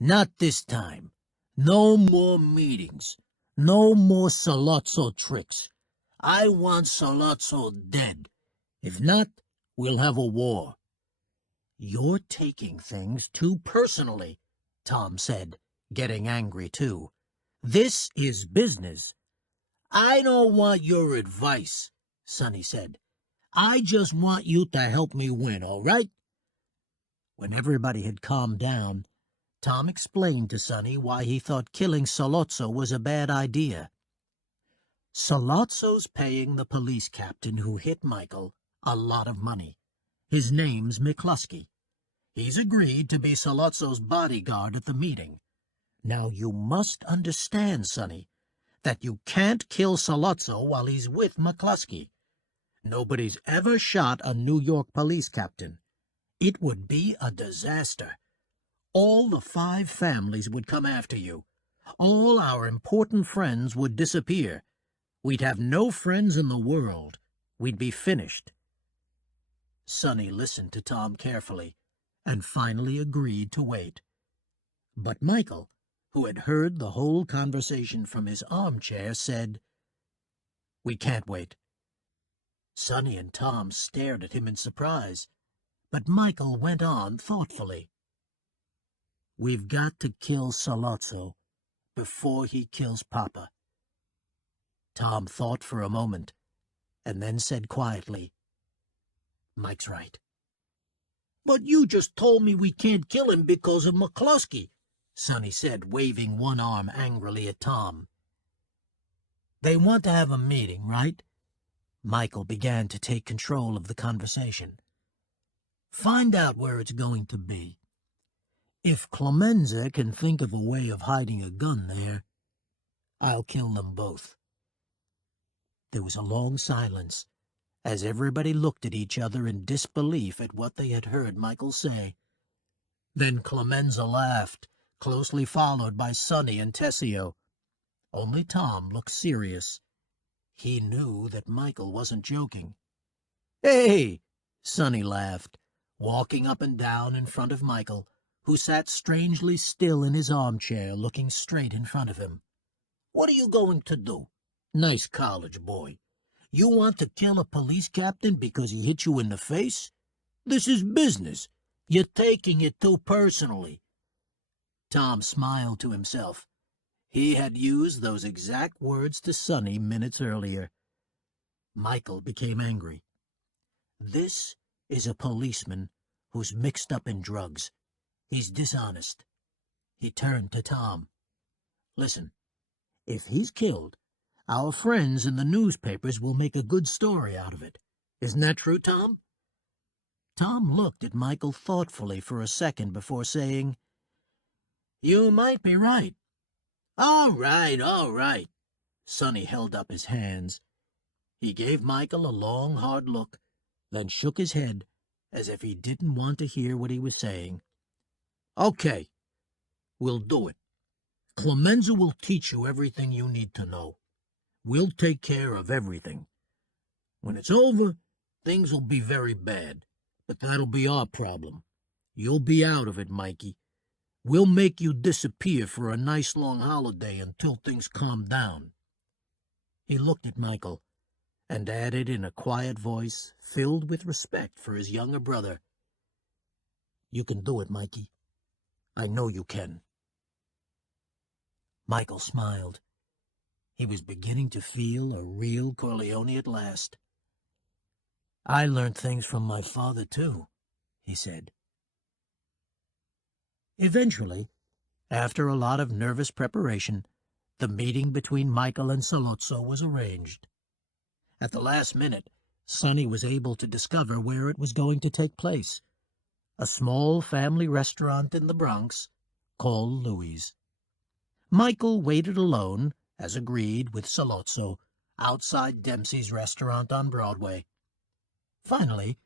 Not this time. No more meetings. No more Salazzo tricks. I want Salazzo dead. If not, we'll have a war." "You're taking things too personally," Tom said, getting angry too. "This is business." "I don't want your advice," Sonny said. "I just want you to help me win, all right?" When everybody had calmed down, Tom explained to Sonny why he thought killing Salozzo was a bad idea. "Salozzo's paying the police captain who hit Michael a lot of money. His name's McCluskey. He's agreed to be Salozzo's bodyguard at the meeting. Now you must understand, Sonny, that you can't kill Salozzo while he's with McCluskey. Nobody's ever shot a New York police captain. It would be a disaster. All the 5 families would come after you. All our important friends would disappear. We'd have no friends in the world. We'd be finished." Sonny listened to Tom carefully and finally agreed to wait. But Michael, who had heard the whole conversation from his armchair, said, "We can't wait." Sonny and Tom stared at him in surprise, but Michael went on thoughtfully. "We've got to kill Salozzo before he kills Papa." Tom thought for a moment, and then said quietly, "Mike's right." "But you just told me we can't kill him because of McCluskey," Sonny said, waving one arm angrily at Tom. "They want to have a meeting, right?" Michael began to take control of the conversation. "Find out where it's going to be. If Clemenza can think of a way of hiding a gun there, I'll kill them both." There was a long silence, as everybody looked at each other in disbelief at what they had heard Michael say. Then Clemenza laughed, closely followed by Sonny and Tessio. Only Tom looked serious. He knew that Michael wasn't joking. "Hey!" Sonny laughed, walking up and down in front of Michael, who sat strangely still in his armchair, looking straight in front of him. "What are you going to do? Nice college boy. You want to kill a police captain because he hit you in the face? This is business. You're taking it too personally." Tom smiled to himself. He had used those exact words to Sonny minutes earlier. Michael became angry. This is a policeman who's mixed up in drugs. He's dishonest. He turned to Tom. Listen, if he's killed, our friends in the newspapers will make a good story out of it. Isn't that true, Tom? Tom looked at Michael thoughtfully for a second before saying, "You might be right." All right, all right. Sonny held up his hands. He gave Michael a long, hard look, then shook his head as if he didn't want to hear what he was saying. Okay, we'll do it. Clemenza will teach you everything you need to know. We'll take care of everything. When it's over, things will be very bad, but that'll be our problem. You'll be out of it, Mikey. We'll make you disappear for a nice long holiday until things calm down. He looked at Michael and added in a quiet voice filled with respect for his younger brother, "You can do it, Mikey. I know you can." Michael smiled. He was beginning to feel a real Corleone at last. "I learned things from my father, too," he said. Eventually, after a lot of nervous preparation, the meeting between Michael and Sollozzo was arranged. At the last minute, Sonny was able to discover where it was going to take place, a small family restaurant in the Bronx called Louie's. Michael waited alone, as agreed, with Sollozzo, outside Dempsey's restaurant on Broadway. Finally,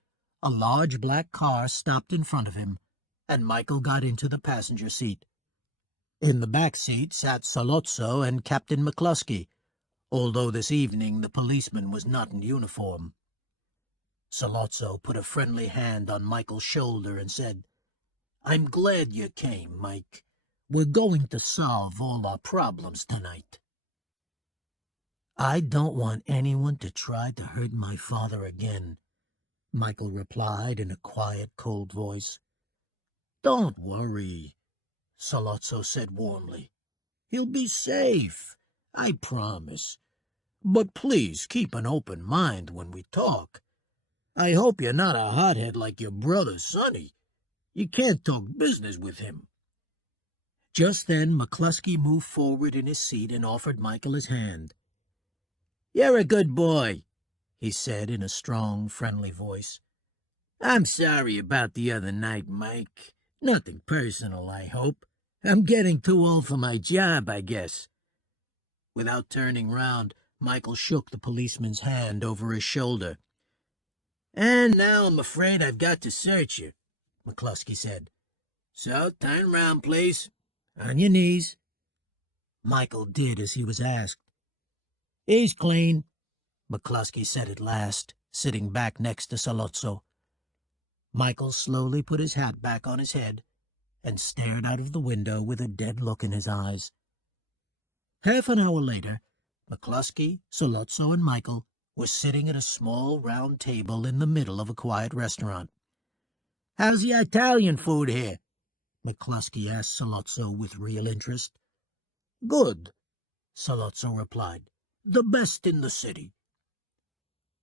a large black car stopped in front of him, and Michael got into the passenger seat. In the back seat sat Sollozzo and Captain McCluskey, although this evening the policeman was not in uniform. Sollozzo put a friendly hand on Michael's shoulder and said, "I'm glad you came, Mike. We're going to solve all our problems tonight." "I don't want anyone to try to hurt my father again," Michael replied in a quiet, cold voice. "Don't worry," Sollozzo said warmly. "He'll be safe, I promise. But please keep an open mind when we talk. I hope you're not a hothead like your brother Sonny. You can't talk business with him." Just then McCluskey moved forward in his seat and offered Michael his hand. "You're a good boy," he said in a strong, friendly voice. "I'm sorry about the other night, Mike. Nothing personal, I hope. I'm getting too old for my job, I guess." Without turning round, Michael shook the policeman's hand over his shoulder. "And now I'm afraid I've got to search you," McCluskey said. "So turn round, please. On your knees." Michael did as he was asked. "He's clean," McCluskey said at last, sitting back next to Sollozzo. Michael slowly put his hat back on his head and stared out of the window with a dead look in his eyes. Half an hour later, McCluskey, Sollozzo, and Michael were sitting at a small round table in the middle of a quiet restaurant. "How's the Italian food here?" McCluskey asked Sollozzo with real interest. "Good," Sollozzo replied. "The best in the city."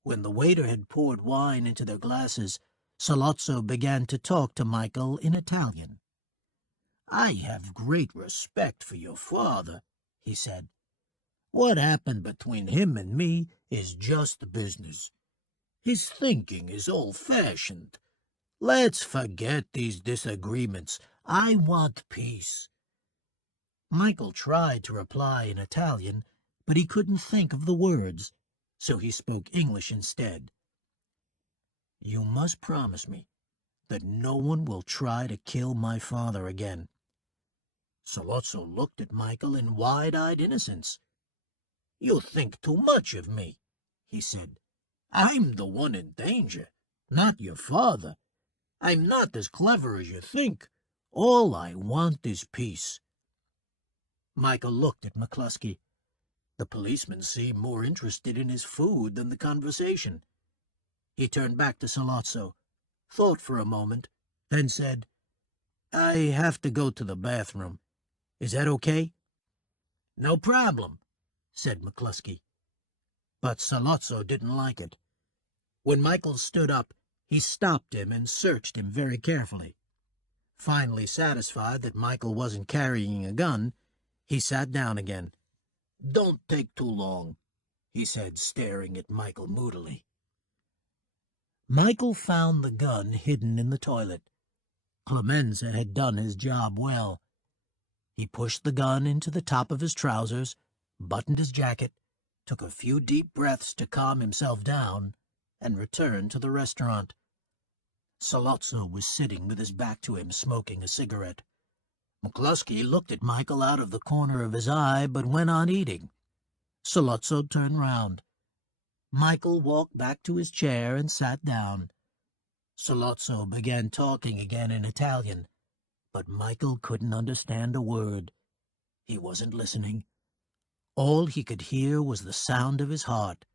When the waiter had poured wine into their glasses, Sollozzo began to talk to Michael in Italian. "I have great respect for your father," he said. "What happened between him and me is just business. His thinking is old-fashioned. Let's forget these disagreements. I want peace." Michael tried to reply in Italian, but he couldn't think of the words, so he spoke English instead. "You must promise me that no one will try to kill my father again." Sollozzo looked at Michael in wide-eyed innocence. "You think too much of me," he said. "I'm the one in danger, not your father. I'm not as clever as you think. All I want is peace." Michael looked at McCluskey. The policeman seemed more interested in his food than the conversation. He turned back to Sollozzo, thought for a moment, then said, "I have to go to the bathroom. Is that okay?" "No problem," said McCluskey. But Sollozzo didn't like it. When Michael stood up, he stopped him and searched him very carefully. Finally satisfied that Michael wasn't carrying a gun, he sat down again. "Don't take too long," he said, staring at Michael moodily. Michael found the gun hidden in the toilet. Clemenza had done his job well. He pushed the gun into the top of his trousers, buttoned his jacket, took a few deep breaths to calm himself down, and returned to the restaurant. Sollozzo was sitting with his back to him, smoking a cigarette. McCluskey looked at Michael out of the corner of his eye, but went on eating. Sollozzo turned round. Michael walked back to his chair and sat down. Sollozzo began talking again in Italian, but Michael couldn't understand a word. He wasn't listening. All he could hear was the sound of his heart,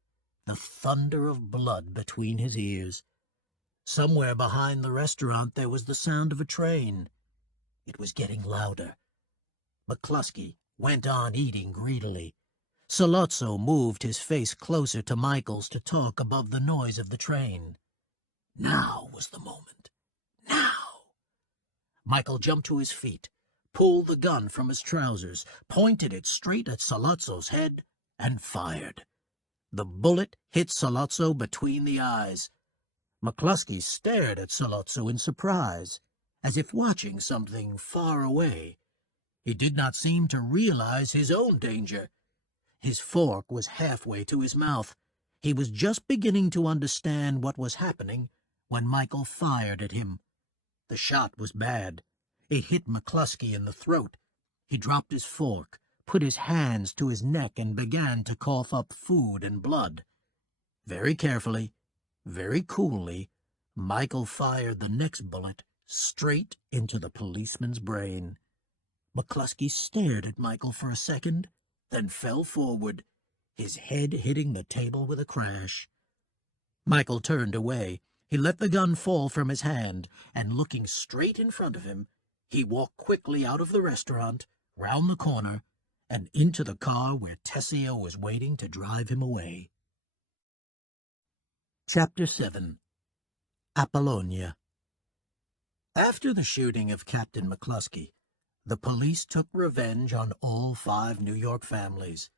the thunder of blood between his ears. Somewhere behind the restaurant there was the sound of a train. It was getting louder. McCluskey went on eating greedily. Sollozzo moved his face closer to Michael's to talk above the noise of the train. Now was the moment. Now! Michael jumped to his feet, pulled the gun from his trousers, pointed it straight at Sollozzo's head, and fired. The bullet hit Sollozzo between the eyes. McCluskey stared at Sollozzo in surprise, as if watching something far away. He did not seem to realize his own danger. His fork was halfway to his mouth. He was just beginning to understand what was happening when Michael fired at him. The shot was bad. It hit McCluskey in the throat. He dropped his fork, put his hands to his neck, and began to cough up food and blood. Very carefully, very coolly, Michael fired the next bullet straight into the policeman's brain. McCluskey stared at Michael for a second, then fell forward, his head hitting the table with a crash. Michael turned away. He let the gun fall from his hand, and looking straight in front of him, he walked quickly out of the restaurant, round the corner, and into the car where Tessio was waiting to drive him away. Chapter 7. Apolonia. After the shooting of Captain McCluskey, the police took revenge on all 5 New York families.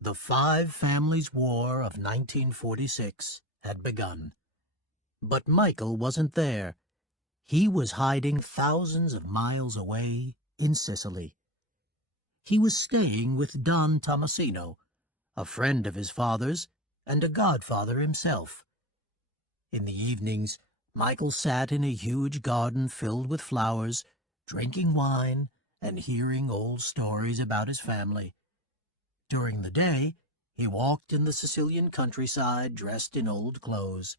The 5 Families' War of 1946 had begun. But Michael wasn't there. He was hiding thousands of miles away in Sicily. He was staying with Don Tomasino, a friend of his father's and a godfather himself. In the evenings, Michael sat in a huge garden filled with flowers, drinking wine and hearing old stories about his family. During the day, he walked in the Sicilian countryside dressed in old clothes.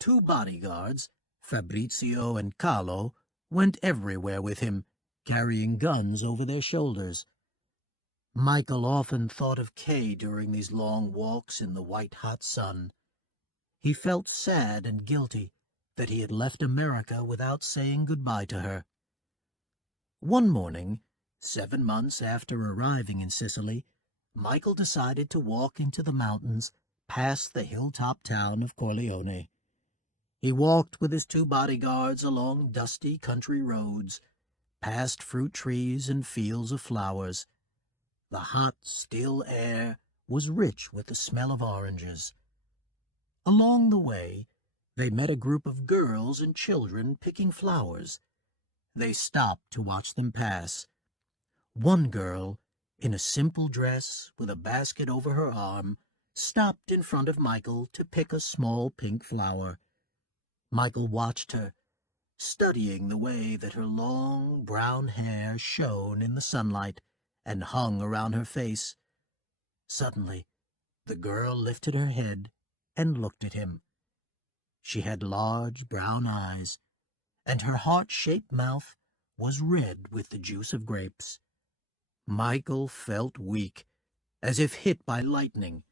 2 bodyguards, Fabrizio and Carlo, went everywhere with him, carrying guns over their shoulders. Michael often thought of Kay during these long walks in the white-hot sun. He felt sad and guilty that he had left America without saying goodbye to her. One morning, 7 months after arriving in Sicily, Michael decided to walk into the mountains past the hilltop town of Corleone. He walked with his 2 bodyguards along dusty country roads, past fruit trees and fields of flowers. The hot, still air was rich with the smell of oranges. Along the way, they met a group of girls and children picking flowers. They stopped to watch them pass. One girl, in a simple dress with a basket over her arm, stopped in front of Michael to pick a small pink flower. Michael watched her, studying the way that her long brown hair shone in the sunlight and hung around her face. Suddenly, the girl lifted her head and looked at him. She had large brown eyes, and her heart-shaped mouth was red with the juice of grapes. Michael felt weak, as if hit by lightning.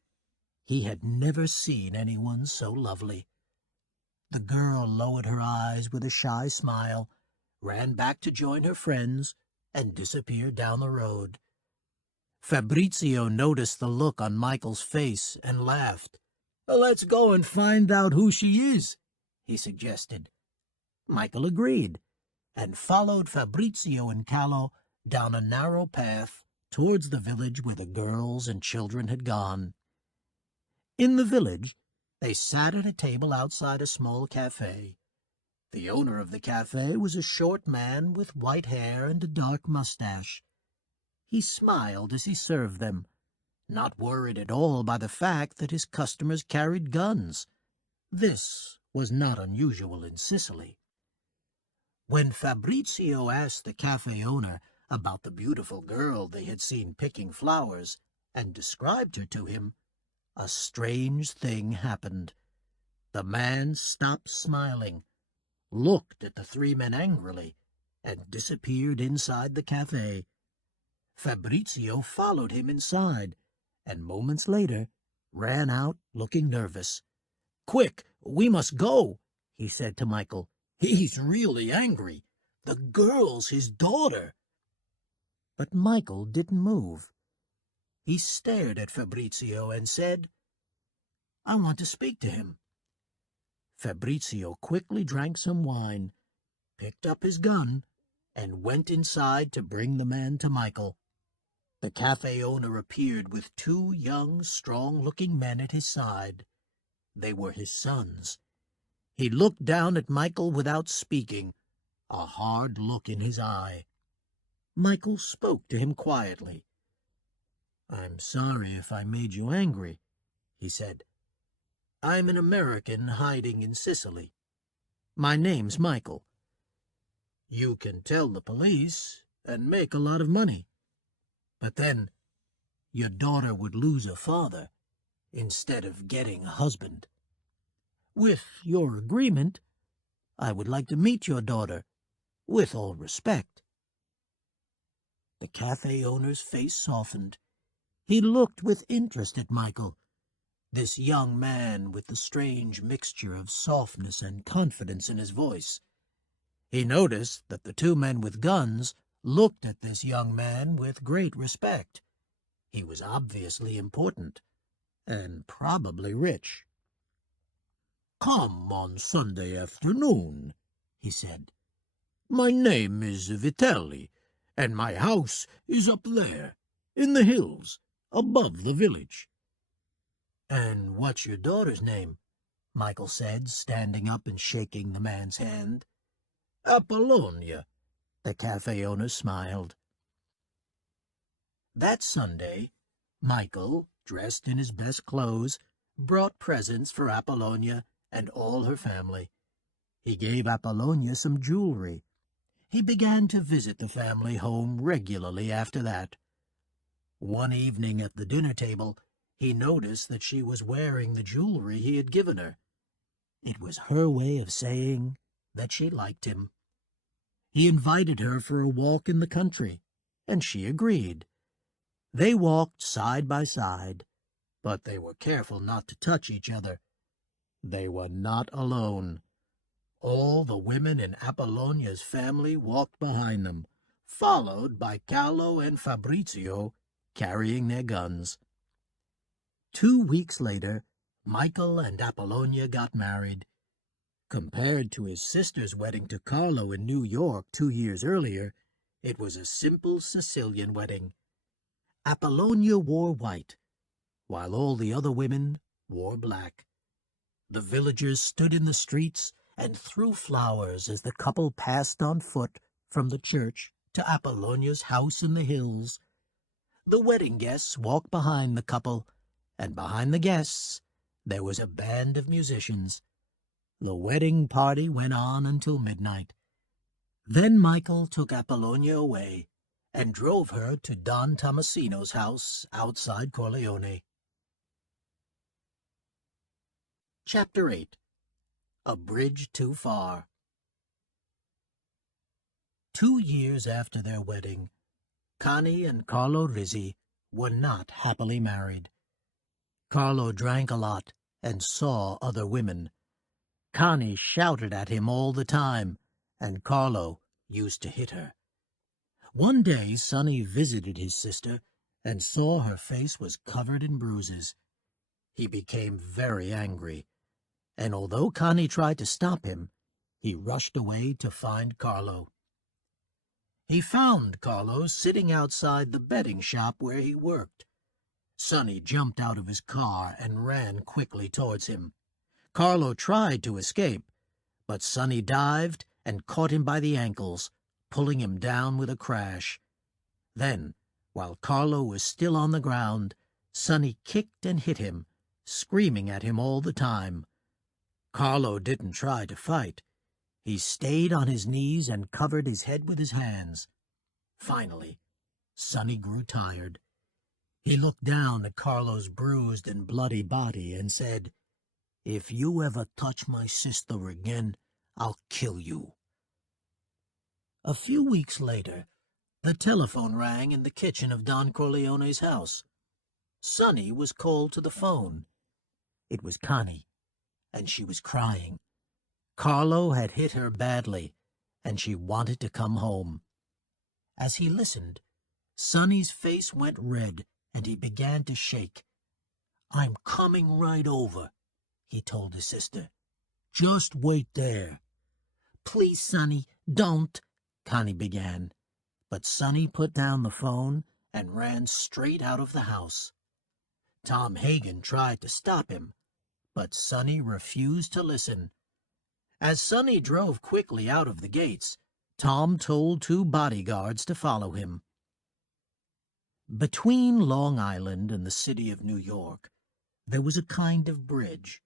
He had never seen anyone so lovely. The girl lowered her eyes with a shy smile, ran back to join her friends, and disappeared down the road. Fabrizio noticed the look on Michael's face and laughed. "Let's go and find out who she is," he suggested. Michael agreed, and followed Fabrizio and Callo down a narrow path towards the village where the girls and children had gone. In the village, they sat at a table outside a small cafe. The owner of the cafe was a short man with white hair and a dark mustache. He smiled as he served them, not worried at all by the fact that his customers carried guns. This was not unusual in Sicily. When Fabrizio asked the cafe owner about the beautiful girl they had seen picking flowers and described her to him, a strange thing happened. The man stopped smiling, looked at the three men angrily, and disappeared inside the cafe. Fabrizio followed him inside, and moments later ran out looking nervous. "Quick, we must go," he said to Michael. "He's really angry. The girl's his daughter." But Michael didn't move. He stared at Fabrizio and said, "I want to speak to him." Fabrizio quickly drank some wine, picked up his gun, and went inside to bring the man to Michael. The cafe owner appeared with two young, strong-looking men at his side. They were his sons. He looked down at Michael without speaking, a hard look in his eye. Michael spoke to him quietly. "I'm sorry if I made you angry," he said. "I'm an American hiding in Sicily. My name's Michael. You can tell the police and make a lot of money. But then your daughter would lose a father instead of getting a husband. With your agreement, I would like to meet your daughter, with all respect." The cafe owner's face softened. He looked with interest at Michael, this young man with the strange mixture of softness and confidence in his voice. He noticed that the two men with guns looked at this young man with great respect. He was obviously important, and probably rich. "Come on Sunday afternoon," he said. "My name is Vitelli, and my house is up there, in the hills, above the village." "And what's your daughter's name?" Michael said, standing up and shaking the man's hand. "Apolonia," the cafe owner smiled. That Sunday, Michael, dressed in his best clothes, brought presents for Apolonia and all her family. He gave Apolonia some jewelry. He began to visit the family home regularly after that. One evening at the dinner table, he noticed that she was wearing the jewelry he had given her. It was her way of saying that she liked him. He invited her for a walk in the country, and she agreed. They walked side by side, but they were careful not to touch each other. They were not alone. All the women in Apollonia's family walked behind them, followed by Callo and Fabrizio carrying their guns. 2 weeks later, Michael and Apollonia got married. Compared to his sister's wedding to Carlo in New York 2 years earlier, it was a simple Sicilian wedding. Apollonia wore white, while all the other women wore black. The villagers stood in the streets and threw flowers as the couple passed on foot from the church to Apollonia's house in the hills. The wedding guests walked behind the couple, and behind the guests there was a band of musicians. The wedding party went on until midnight. Then Michael took Apollonia away and drove her to Don Tomasino's house outside Corleone. Chapter 8. A Bridge Too Far. 2 years after their wedding, Connie and Carlo Rizzi were not happily married. Carlo drank a lot and saw other women. Connie shouted at him all the time, and Carlo used to hit her. One day Sonny visited his sister and saw her face was covered in bruises. He became very angry, and although Connie tried to stop him, he rushed away to find Carlo. He found Carlo sitting outside the betting shop where he worked. Sonny jumped out of his car and ran quickly towards him. Carlo tried to escape, but Sonny dived and caught him by the ankles, pulling him down with a crash. Then, while Carlo was still on the ground, Sonny kicked and hit him, screaming at him all the time. Carlo didn't try to fight. He stayed on his knees and covered his head with his hands. Finally, Sonny grew tired. He looked down at Carlo's bruised and bloody body and said, "If you ever touch my sister again, I'll kill you." A few weeks later, the telephone rang in the kitchen of Don Corleone's house. Sonny was called to the phone. It was Connie, and she was crying. Carlo had hit her badly, and she wanted to come home. As he listened, Sonny's face went red, and he began to shake. "I'm coming right over," he told his sister. "Just wait there." "Please, Sonny, don't," Connie began. But Sonny put down the phone and ran straight out of the house. Tom Hagen tried to stop him, but Sonny refused to listen. As Sonny drove quickly out of the gates, Tom told 2 bodyguards to follow him. Between Long Island and the city of New York, there was a kind of bridge.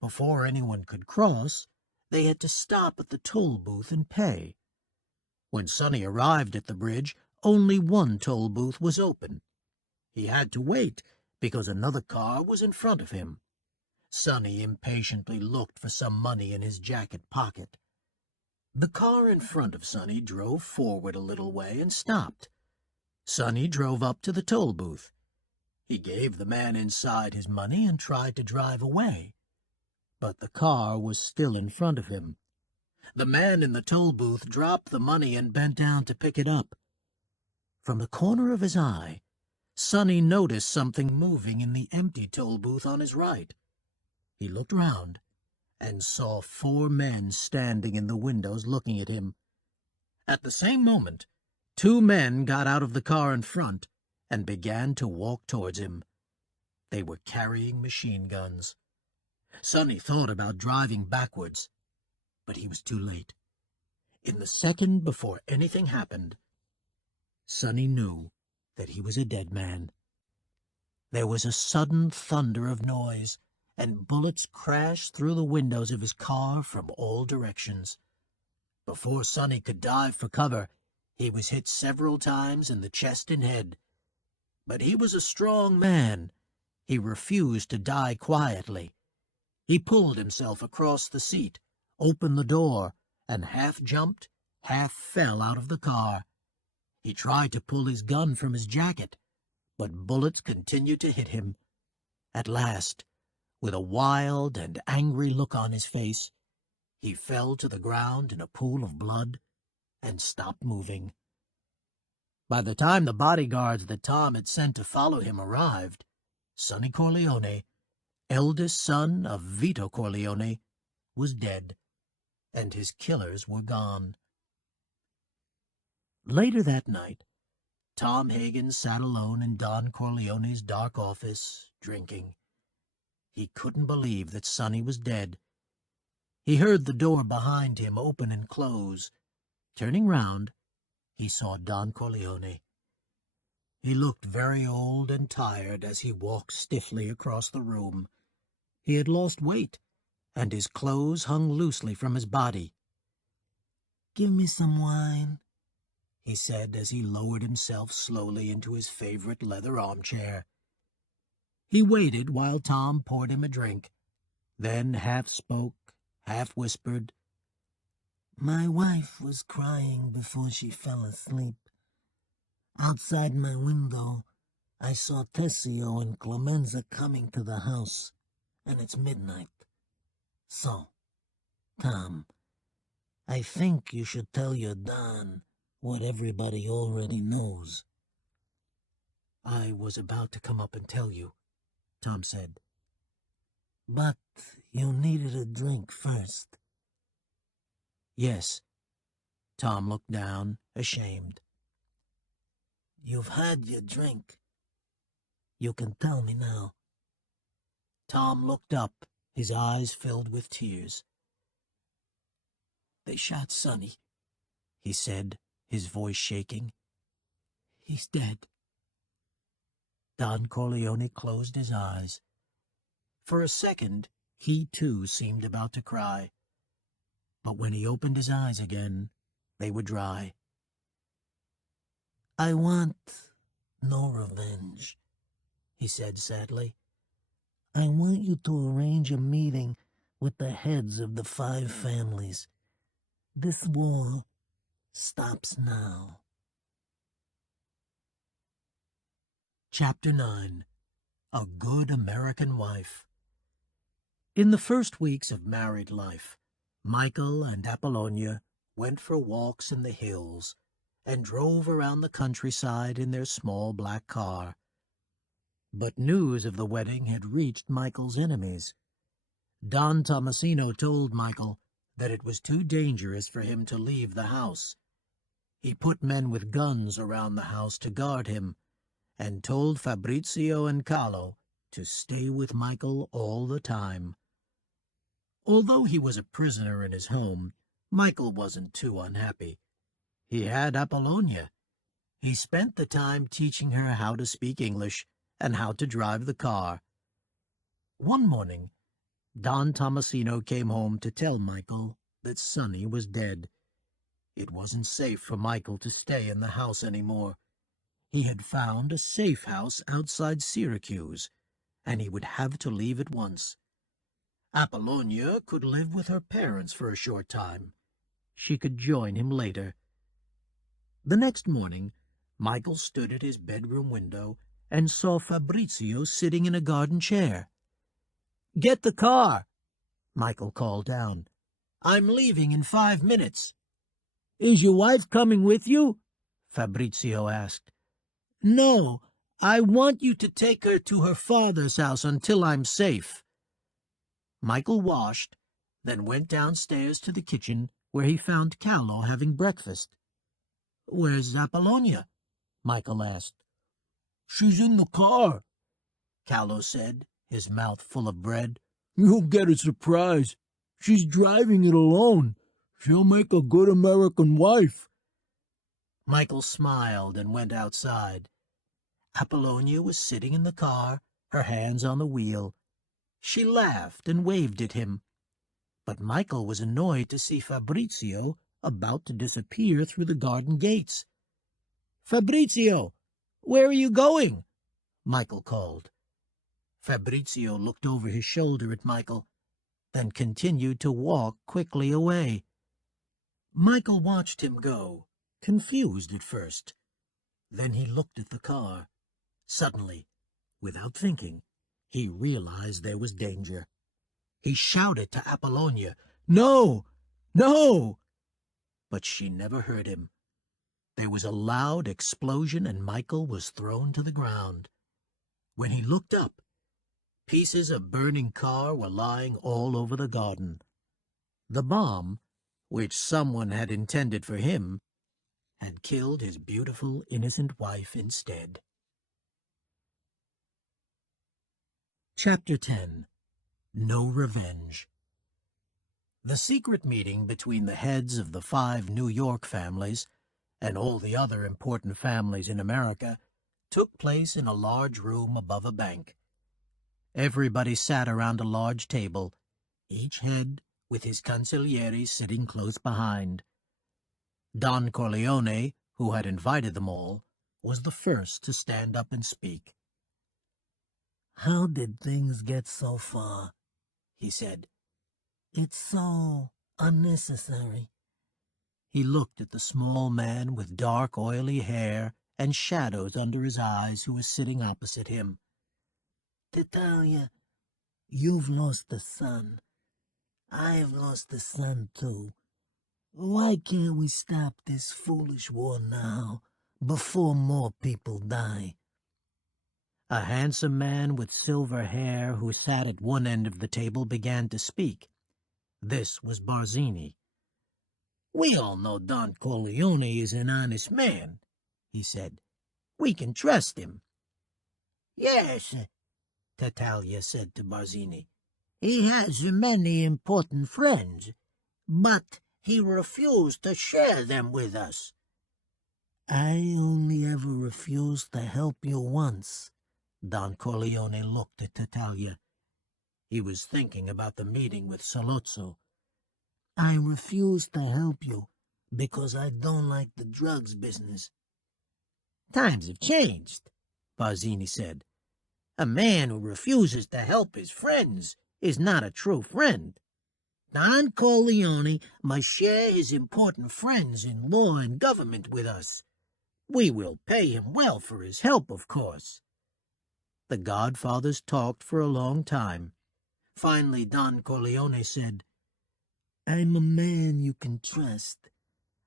Before anyone could cross, they had to stop at the toll booth and pay. When Sonny arrived at the bridge, only one toll booth was open. He had to wait because another car was in front of him. Sonny impatiently looked for some money in his jacket pocket. The car in front of Sonny drove forward a little way and stopped. Sonny drove up to the toll booth. He gave the man inside his money and tried to drive away. But the car was still in front of him. The man in the toll booth dropped the money and bent down to pick it up. From the corner of his eye, Sonny noticed something moving in the empty toll booth on his right. He looked round and saw 4 men standing in the windows looking at him. At the same moment, 2 men got out of the car in front and began to walk towards him. They were carrying machine guns. Sonny thought about driving backwards, but he was too late. In the second before anything happened, Sonny knew that he was a dead man. There was a sudden thunder of noise, and bullets crashed through the windows of his car from all directions. Before Sonny could dive for cover, he was hit several times in the chest and head. But he was a strong man. He refused to die quietly. He pulled himself across the seat, opened the door, and half jumped, half fell out of the car. He tried to pull his gun from his jacket, but bullets continued to hit him. At last, with a wild and angry look on his face, he fell to the ground in a pool of blood and stopped moving. By the time the bodyguards that Tom had sent to follow him arrived, Sonny Corleone, eldest son of Vito Corleone, was dead, and his killers were gone. Later that night, Tom Hagen sat alone in Don Corleone's dark office, drinking. He couldn't believe that Sonny was dead. He heard the door behind him open and close. Turning round, he saw Don Corleone. He looked very old and tired as he walked stiffly across the room. He had lost weight, and his clothes hung loosely from his body. "Give me some wine," he said as he lowered himself slowly into his favorite leather armchair. He waited while Tom poured him a drink, then half spoke, half whispered, "My wife was crying before she fell asleep. Outside my window, I saw Tessio and Clemenza coming to the house, and it's midnight. So, Tom, I think you should tell your Don what everybody already knows." I was about to come up and tell you, Tom said. But you needed a drink first. Yes. Tom looked down, ashamed. You've had your drink. You can tell me now. Tom looked up, his eyes filled with tears. They shot Sonny, he said, his voice shaking. He's dead. Don Corleone closed his eyes. For a second, he too seemed about to cry. But when he opened his eyes again, they were dry. I want no revenge, he said sadly. I want you to arrange a meeting with the heads of the 5 families. This war stops now. Chapter 9. A Good American Wife. In the first weeks of married life, Michael and Apolonia went for walks in the hills and drove around the countryside in their small black car. But news of the wedding had reached Michael's enemies. Don Tomasino told Michael that it was too dangerous for him to leave the house. He put men with guns around the house to guard him, and told Fabrizio and Carlo to stay with Michael all the time. Although he was a prisoner in his home, Michael wasn't too unhappy. He had Apolonia. He spent the time teaching her how to speak English and how to drive the car. One morning, Don Tomasino came home to tell Michael that Sonny was dead. It wasn't safe for Michael to stay in the house anymore. He had found a safe house outside Syracuse, and he would have to leave at once. Apolonia could live with her parents for a short time. She could join him later. The next morning, Michael stood at his bedroom window and saw Fabrizio sitting in a garden chair. "Get the car," Michael called down. "I'm leaving in 5 minutes." "Is your wife coming with you?" Fabrizio asked. "No, I want you to take her to her father's house until I'm safe." Michael washed, then went downstairs to the kitchen, where he found Carlo having breakfast. "Where's Apolonia?" Michael asked. "She's in the car," Carlo said, his mouth full of bread. "You'll get a surprise. She's driving it alone. She'll make a good American wife." Michael smiled and went outside. Apolonia was sitting in the car, her hands on the wheel. She laughed and waved at him. But Michael was annoyed to see Fabrizio about to disappear through the garden gates. "Fabrizio, where are you going?" Michael called. Fabrizio looked over his shoulder at Michael, then continued to walk quickly away. Michael watched him go, confused at first. Then he looked at the car. Suddenly, without thinking, he realized there was danger. He shouted to Apolonia, "No! No!" But she never heard him. There was a loud explosion and Michael was thrown to the ground. When he looked up, pieces of burning car were lying all over the garden. The bomb, which someone had intended for him, had killed his beautiful, innocent wife instead. Chapter 10. No Revenge. The secret meeting between the heads of the 5 New York families and all the other important families in America took place in a large room above a bank. Everybody sat around a large table, each head with his consigliere sitting close behind. Don Corleone, who had invited them all, was the first to stand up and speak. "How did things get so far?" he said. "It's so unnecessary." He looked at the small man with dark, oily hair and shadows under his eyes who was sitting opposite him. "Titalia, you've lost a son. I've lost a son, too. Why can't we stop this foolish war now, before more people die?" A handsome man with silver hair who sat at one end of the table began to speak. This was Barzini. "We all know Don Corleone is an honest man," he said. "We can trust him." "Yes," Tartaglia said to Barzini. "He has many important friends, but he refused to share them with us." "I only ever refused to help you once." Don Corleone looked at Tartaglia. He was thinking about the meeting with Sollozzo. "I refused to help you because I don't like the drugs business." "Times have changed," Barzini said. "A man who refuses to help his friends is not a true friend. Don Corleone must share his important friends in law and government with us. We will pay him well for his help, of course." The godfathers talked for a long time. Finally, Don Corleone said, "I'm a man you can trust.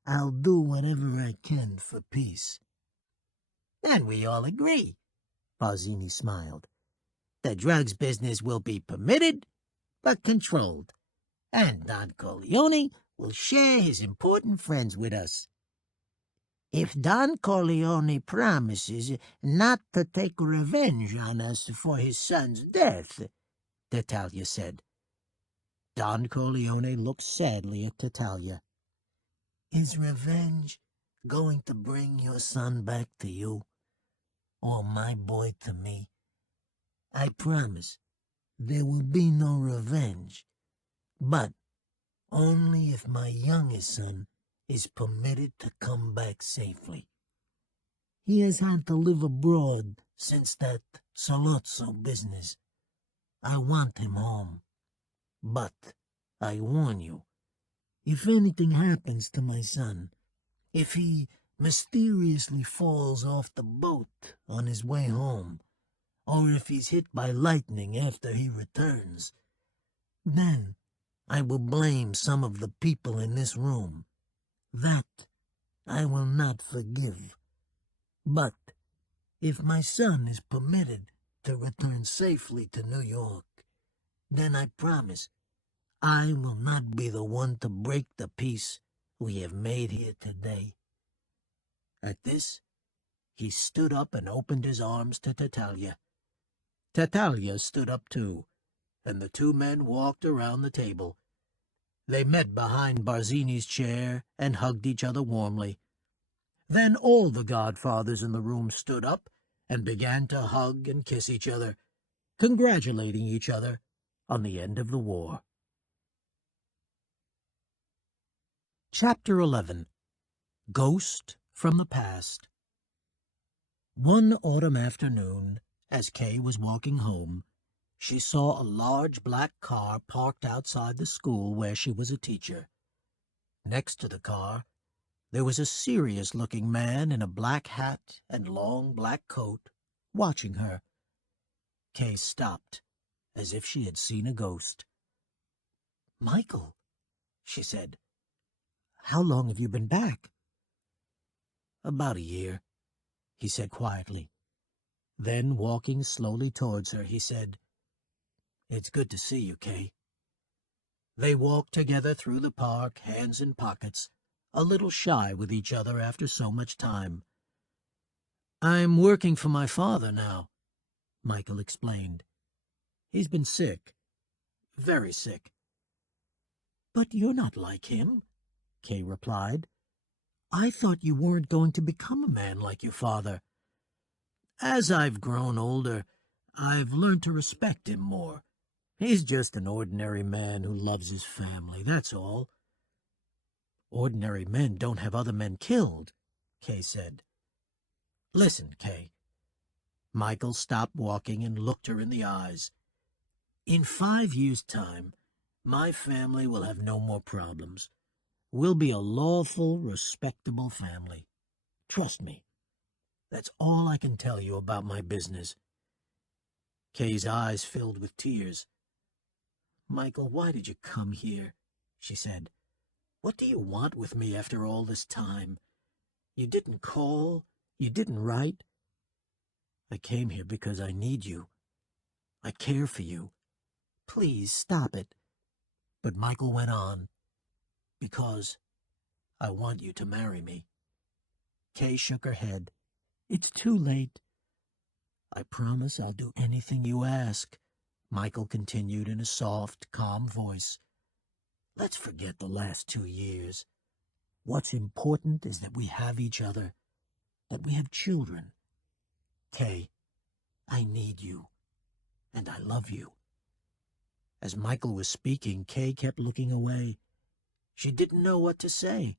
I'll do whatever I can for peace." "And we all agree," Barzini smiled. "The drugs business will be permitted, but controlled. And Don Corleone will share his important friends with us." "If Don Corleone promises not to take revenge on us for his son's death," Tartaglia said. Don Corleone looked sadly at Tartaglia. "Is revenge going to bring your son back to you, or my boy to me? I promise there will be no revenge, but only if my youngest son is permitted to come back safely. He has had to live abroad since that Sollozzo business. I want him home. But I warn you, if anything happens to my son, if he mysteriously falls off the boat on his way home, or if he's hit by lightning after he returns, then I will blame some of the people in this room. That I will not forgive. But if my son is permitted to return safely to New York, then I promise I will not be the one to break the peace we have made here today." At this, he stood up and opened his arms to Tartaglia. Tartaglia stood up too, and the two men walked around the table. They met behind Barzini's chair and hugged each other warmly. Then all the godfathers in the room stood up and began to hug and kiss each other, congratulating each other on the end of the war. Chapter 11. Ghost from the Past. One autumn afternoon, as Kay was walking home, she saw a large black car parked outside the school where she was a teacher. Next to the car, there was a serious-looking man in a black hat and long black coat, watching her. Kay stopped, as if she had seen a ghost. "Michael," she said, "how long have you been back?" "About a year," he said quietly. Then, walking slowly towards her, he said, "It's good to see you, Kay." They walked together through the park, hands in pockets, a little shy with each other after so much time. "I'm working for my father now," Michael explained. "He's been sick, very sick." "But you're not like him," Kay replied. "I thought you weren't going to become a man like your father." "As I've grown older, I've learned to respect him more. He's just an ordinary man who loves his family, that's all." "Ordinary men don't have other men killed," Kay said. "Listen, Kay." Michael stopped walking and looked her in the eyes. "In 5 years' time, my family will have no more problems. We'll be a lawful, respectable family. Trust me. That's all I can tell you about my business." Kay's eyes filled with tears. "Michael, why did you come here?" she said. "What do you want with me after all this time? You didn't call. You didn't write." I came here because I need you. I care for you. Please stop it. But Michael went on, because I want you to marry me. Kay shook her head. It's too late. I promise I'll do anything you ask, Michael continued in a soft, calm voice. Let's forget the last 2 years. What's important is that we have each other, that we have children. Kay, I need you, and I love you. As Michael was speaking, Kay kept looking away. She didn't know what to say.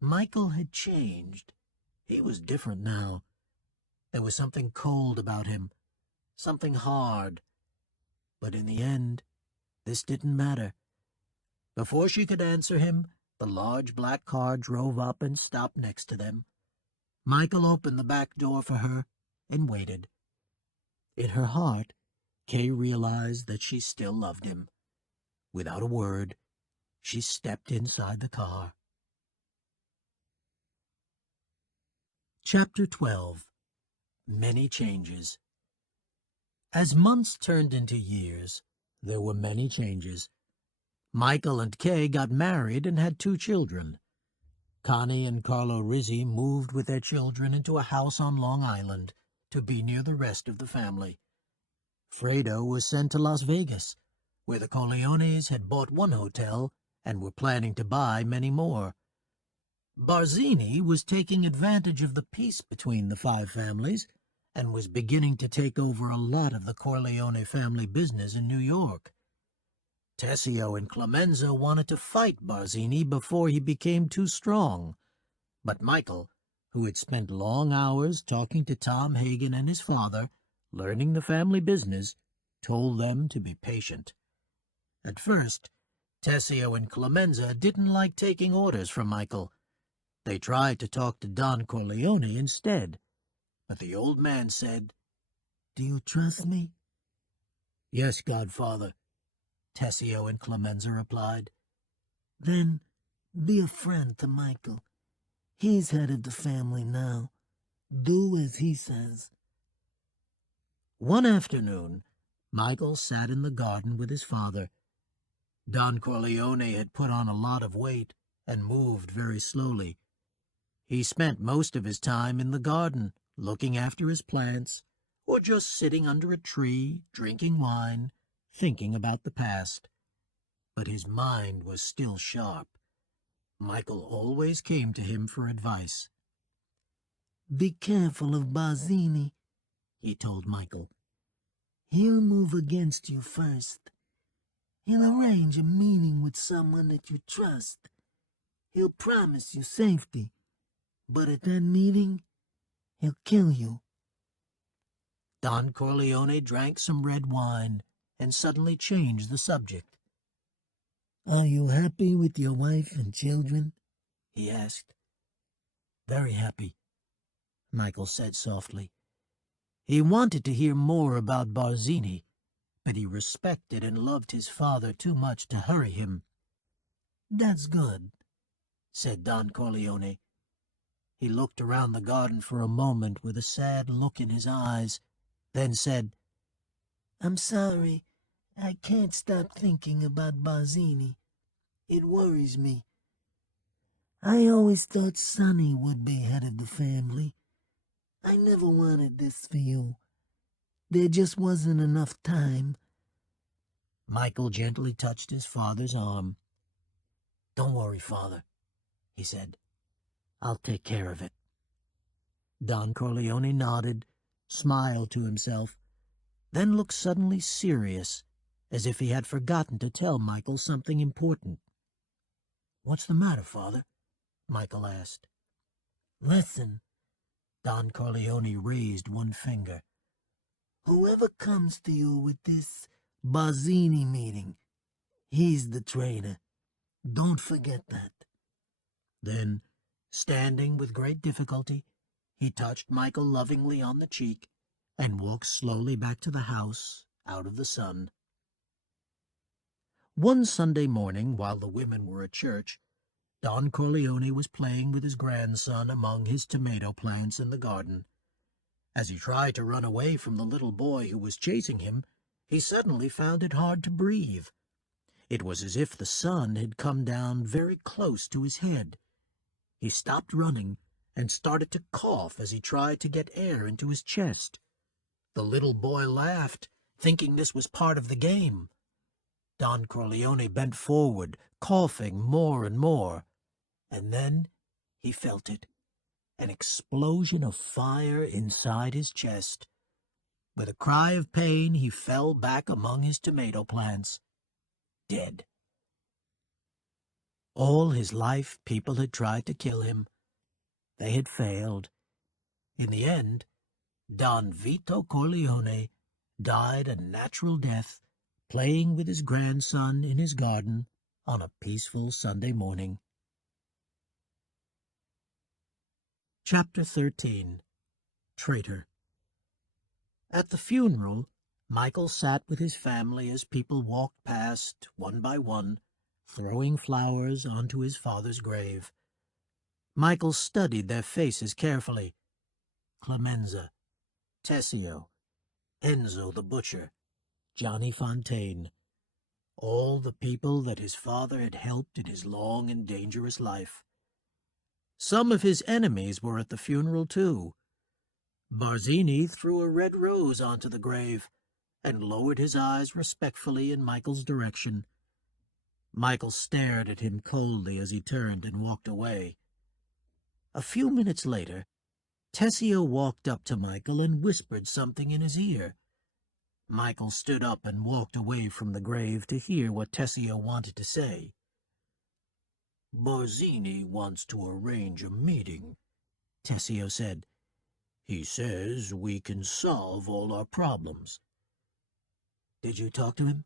Michael had changed. He was different now. There was something cold about him, something hard. But in the end, this didn't matter. Before she could answer him, the large black car drove up and stopped next to them. Michael opened the back door for her and waited. In her heart, Kay realized that she still loved him. Without a word, she stepped inside the car. Chapter 12. Many Changes. As months turned into years, there were many changes. Michael and Kay got married and had 2 children. Connie and Carlo Rizzi moved with their children into a house on Long Island to be near the rest of the family. Fredo was sent to Las Vegas, where the Corleones had bought 1 hotel and were planning to buy many more. Barzini was taking advantage of the peace between the 5 families and was beginning to take over a lot of the Corleone family business in New York. Tessio and Clemenza wanted to fight Barzini before he became too strong, but Michael, who had spent long hours talking to Tom Hagen and his father, learning the family business, told them to be patient. At first, Tessio and Clemenza didn't like taking orders from Michael. They tried to talk to Don Corleone instead, but the old man said, "Do you trust me?" "Yes, Godfather," Tessio and Clemenza replied. "Then be a friend to Michael. He's head of the family now. Do as he says." One afternoon, Michael sat in the garden with his father. Don Corleone had put on a lot of weight and moved very slowly. He spent most of his time in the garden, looking after his plants, or just sitting under a tree, drinking wine, thinking about the past. But his mind was still sharp. Michael always came to him for advice. "Be careful of Barzini," he told Michael. "He'll move against you first. He'll arrange a meeting with someone that you trust. He'll promise you safety, but at that meeting, he'll kill you." Don Corleone drank some red wine and suddenly changed the subject. "Are you happy with your wife and children?" he asked. "Very happy," Michael said softly. He wanted to hear more about Barzini, but he respected and loved his father too much to hurry him. "That's good," said Don Corleone. He looked around the garden for a moment with a sad look in his eyes, then said, "I'm sorry. I can't stop thinking about Barzini. It worries me. I always thought Sonny would be head of the family. I never wanted this for you. There just wasn't enough time." Michael gently touched his father's arm. "Don't worry, Father," he said. "I'll take care of it." Don Corleone nodded, smiled to himself, then looked suddenly serious, as if he had forgotten to tell Michael something important. "What's the matter, Father?" Michael asked. "Listen." Don Corleone raised one finger. "Whoever comes to you with this Barzini meeting, he's the traitor. Don't forget that." Then, standing with great difficulty, he touched Michael lovingly on the cheek and walked slowly back to the house, out of the sun. One Sunday morning, while the women were at church, Don Corleone was playing with his grandson among his tomato plants in the garden. As he tried to run away from the little boy who was chasing him, he suddenly found it hard to breathe. It was as if the sun had come down very close to his head. He stopped running and started to cough as he tried to get air into his chest. The little boy laughed, thinking this was part of the game. Don Corleone bent forward, coughing more and more, and then he felt it, an explosion of fire inside his chest. With a cry of pain, he fell back among his tomato plants, dead. All his life, people had tried to kill him. They had failed. In the end, Don Vito Corleone died a natural death, playing with his grandson in his garden on a peaceful Sunday morning. Chapter 13. Traitor. At the funeral, Michael sat with his family as people walked past, one by one, throwing flowers onto his father's grave. Michael studied their faces carefully. Clemenza, Tessio, Enzo the butcher, Johnny Fontaine, all the people that his father had helped in his long and dangerous life. Some of his enemies were at the funeral, too. Barzini threw a red rose onto the grave and lowered his eyes respectfully in Michael's direction. Michael stared at him coldly as he turned and walked away. A few minutes later, Tessio walked up to Michael and whispered something in his ear. Michael stood up and walked away from the grave to hear what Tessio wanted to say. "Barzini wants to arrange a meeting," Tessio said. "He says we can solve all our problems." "Did you talk to him?"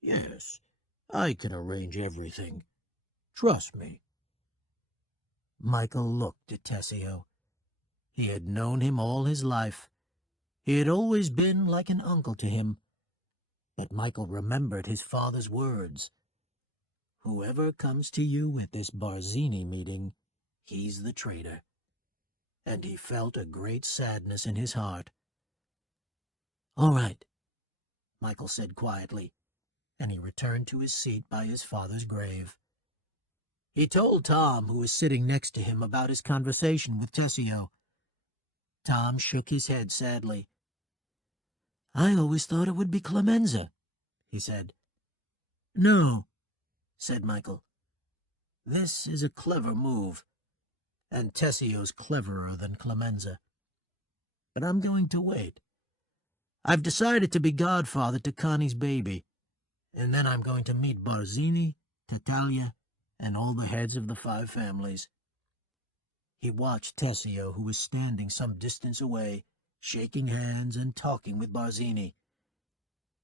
"Yes, I can arrange everything. Trust me." Michael looked at Tessio. He had known him all his life. He had always been like an uncle to him. But Michael remembered his father's words. "Whoever comes to you at this Barzini meeting, he's the traitor." And he felt a great sadness in his heart. "All right," Michael said quietly, and he returned to his seat by his father's grave. He told Tom, who was sitting next to him, about his conversation with Tessio. Tom shook his head sadly. "I always thought it would be Clemenza," he said. "No," said Michael. "This is a clever move, and Tessio's cleverer than Clemenza. But I'm going to wait. I've decided to be godfather to Connie's baby, and then I'm going to meet Barzini, Tatalia, and all the heads of the 5 families." He watched Tessio, who was standing some distance away, shaking hands and talking with Barzini.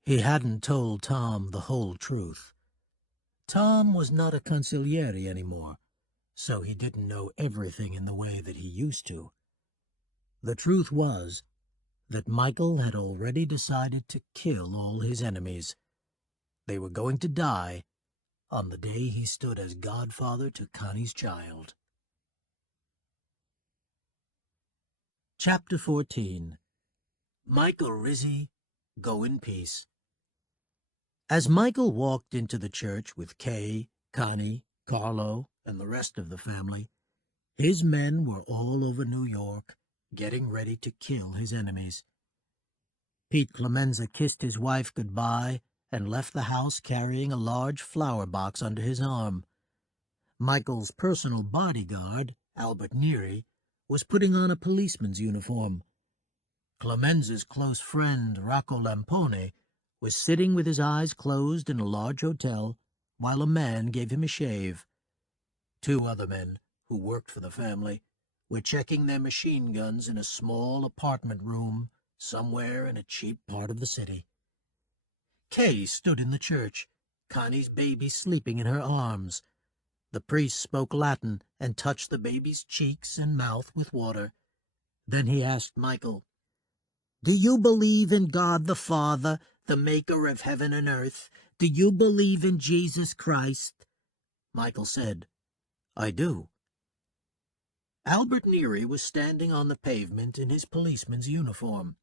He hadn't told Tom the whole truth. Tom was not a consigliere anymore, so he didn't know everything in the way that he used to. The truth was that Michael had already decided to kill all his enemies. They were going to die on the day he stood as godfather to Connie's child. Chapter 14. Michael Rizzi, Go in Peace. As Michael walked into the church with Kay, Connie, Carlo, and the rest of the family, his men were all over New York, getting ready to kill his enemies. Pete Clemenza kissed his wife goodbye and left the house carrying a large flower box under his arm. Michael's personal bodyguard, Albert Neri, was putting on a policeman's uniform. Clemenza's close friend, Rocco Lampone, was sitting with his eyes closed in a large hotel while a man gave him a shave. 2 other men, who worked for the family, were checking their machine guns in a small apartment room somewhere in a cheap part of the city. Kay stood in the church, Connie's baby sleeping in her arms. The priest spoke Latin and touched the baby's cheeks and mouth with water. Then he asked Michael, "Do you believe in God the Father, the maker of heaven and earth? Do you believe in Jesus Christ?" Michael said, "I do." Albert Neary was standing on the pavement in his policeman's uniform.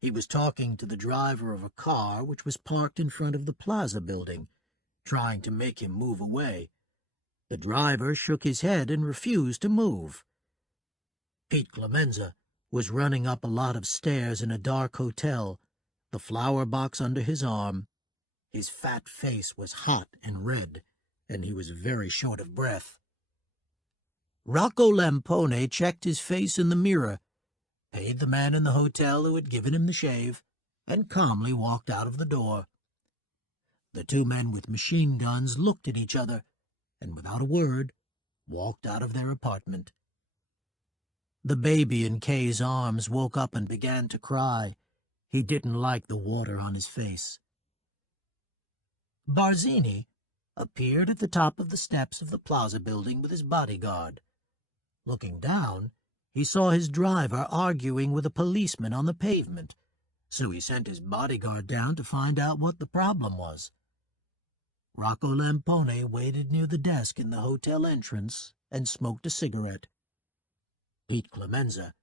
He was talking to the driver of a car which was parked in front of the Plaza building, trying to make him move away. The driver shook his head and refused to move. Pete Clemenza was running up a lot of stairs in a dark hotel, the flower box under his arm. His fat face was hot and red, and he was very short of breath. Rocco Lampone checked his face in the mirror, paid the man in the hotel who had given him the shave, and calmly walked out of the door. The two men with machine guns looked at each other, and without a word, walked out of their apartment. The baby in Kay's arms woke up and began to cry. He didn't like the water on his face. Barzini appeared at the top of the steps of the Plaza building with his bodyguard. Looking down, he saw his driver arguing with a policeman on the pavement, so he sent his bodyguard down to find out what the problem was. Rocco Lampone waited near the desk in the hotel entrance and smoked a cigarette. Pete Clemenza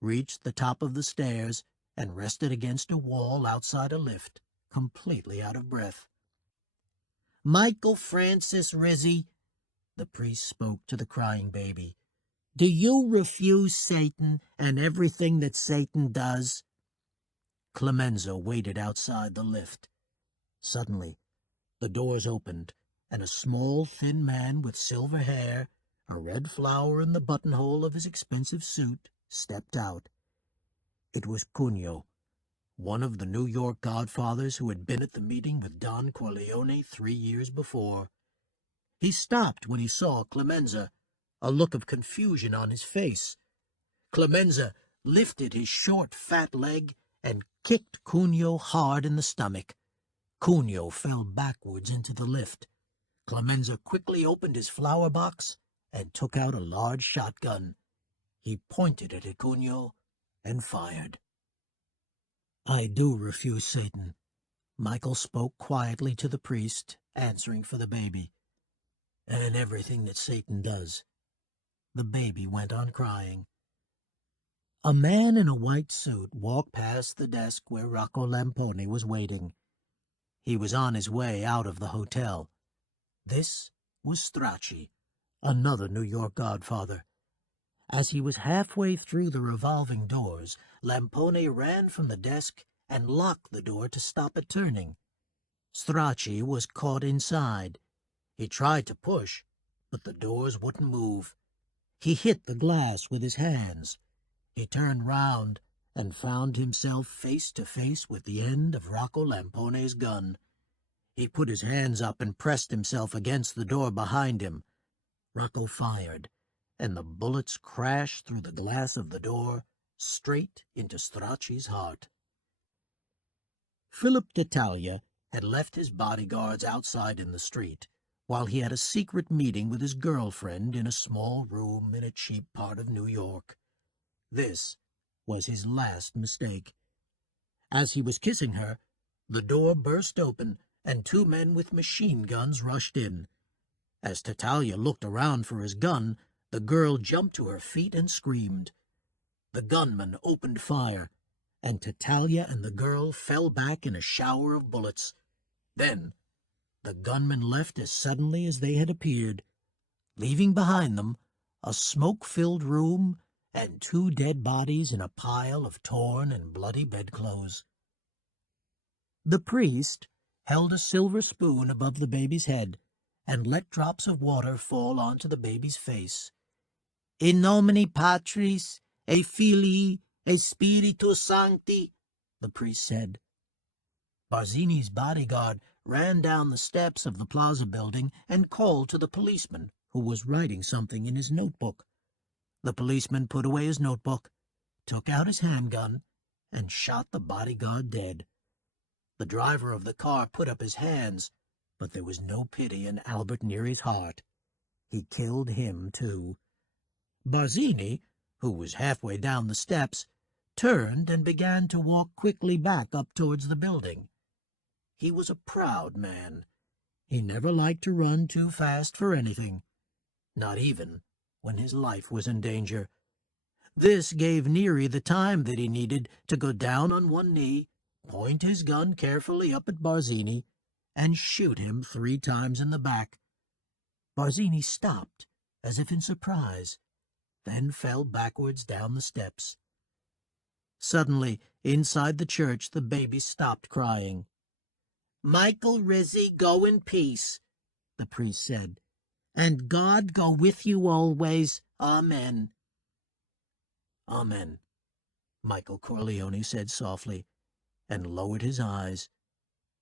reached the top of the stairs and rested against a wall outside a lift, completely out of breath. "Michael Francis Rizzi," the priest spoke to the crying baby, "do you refuse Satan and everything that Satan does?" Clemenza waited outside the lift. Suddenly, the doors opened, and a small, thin man with silver hair, a red flower in the buttonhole of his expensive suit, stepped out. It was Cugno, one of the New York godfathers who had been at the meeting with Don Corleone 3 years before. He stopped when he saw Clemenza, a look of confusion on his face. Clemenza lifted his short, fat leg and kicked Cugno hard in the stomach. Cugno fell backwards into the lift. Clemenza quickly opened his flower box and took out a large shotgun. He pointed it at Cugno and fired. "I do refuse Satan," Michael spoke quietly to the priest, answering for the baby. "And everything that Satan does." The baby went on crying. A man in a white suit walked past the desk where Rocco Lampone was waiting. He was on his way out of the hotel. This was Strachey, another New York godfather. As he was halfway through the revolving doors, Lampone ran from the desk and locked the door to stop it turning. Strachey was caught inside. He tried to push, but the doors wouldn't move. He hit the glass with his hands. He turned round and found himself face to face with the end of Rocco Lampone's gun. He put his hands up and pressed himself against the door behind him. Rocco fired, and the bullets crashed through the glass of the door straight into Strachey's heart. Philip d'Italia had left his bodyguards outside in the street, while he had a secret meeting with his girlfriend in a small room in a cheap part of New York. This was his last mistake. As he was kissing her, the door burst open, and 2 men with machine guns rushed in. As d'Italia looked around for his gun, the girl jumped to her feet and screamed. The gunman opened fire, and d'Italia and the girl fell back in a shower of bullets. Then the gunmen left as suddenly as they had appeared, leaving behind them a smoke-filled room and 2 dead bodies in a pile of torn and bloody bedclothes. The priest held a silver spoon above the baby's head and let drops of water fall onto the baby's face. "In nomine Patris, et Filii, et Spiritus Sancti," the priest said. Barzini's bodyguard ran down the steps of the Plaza building and called to the policeman, who was writing something in his notebook. The policeman put away his notebook, took out his handgun, and shot the bodyguard dead. The driver of the car put up his hands, but there was no pity in Albert Neary's heart. He killed him, too. Barzini, who was halfway down the steps, turned and began to walk quickly back up towards the building. He was a proud man. He never liked to run too fast for anything, not even when his life was in danger. This gave Neary the time that he needed to go down on one knee, point his gun carefully up at Barzini, and shoot him 3 times in the back. Barzini stopped, as if in surprise, then fell backwards down the steps. Suddenly, inside the church, the baby stopped crying. "Michael Rizzi, go in peace," the priest said, "and God go with you always. Amen." "Amen," Michael Corleone said softly, and lowered his eyes,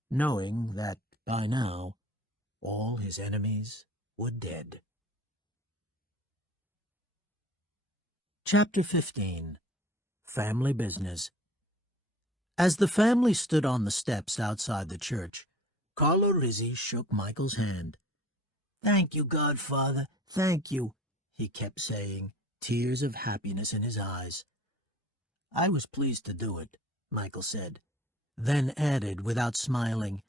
knowing that, by now, all his enemies were dead. Chapter 15. Family Business. As the family stood on the steps outside the church, Carlo Rizzi shook Michael's hand. "Thank you, Godfather, thank you," he kept saying, tears of happiness in his eyes. "I was pleased to do it," Michael said, then added without smiling,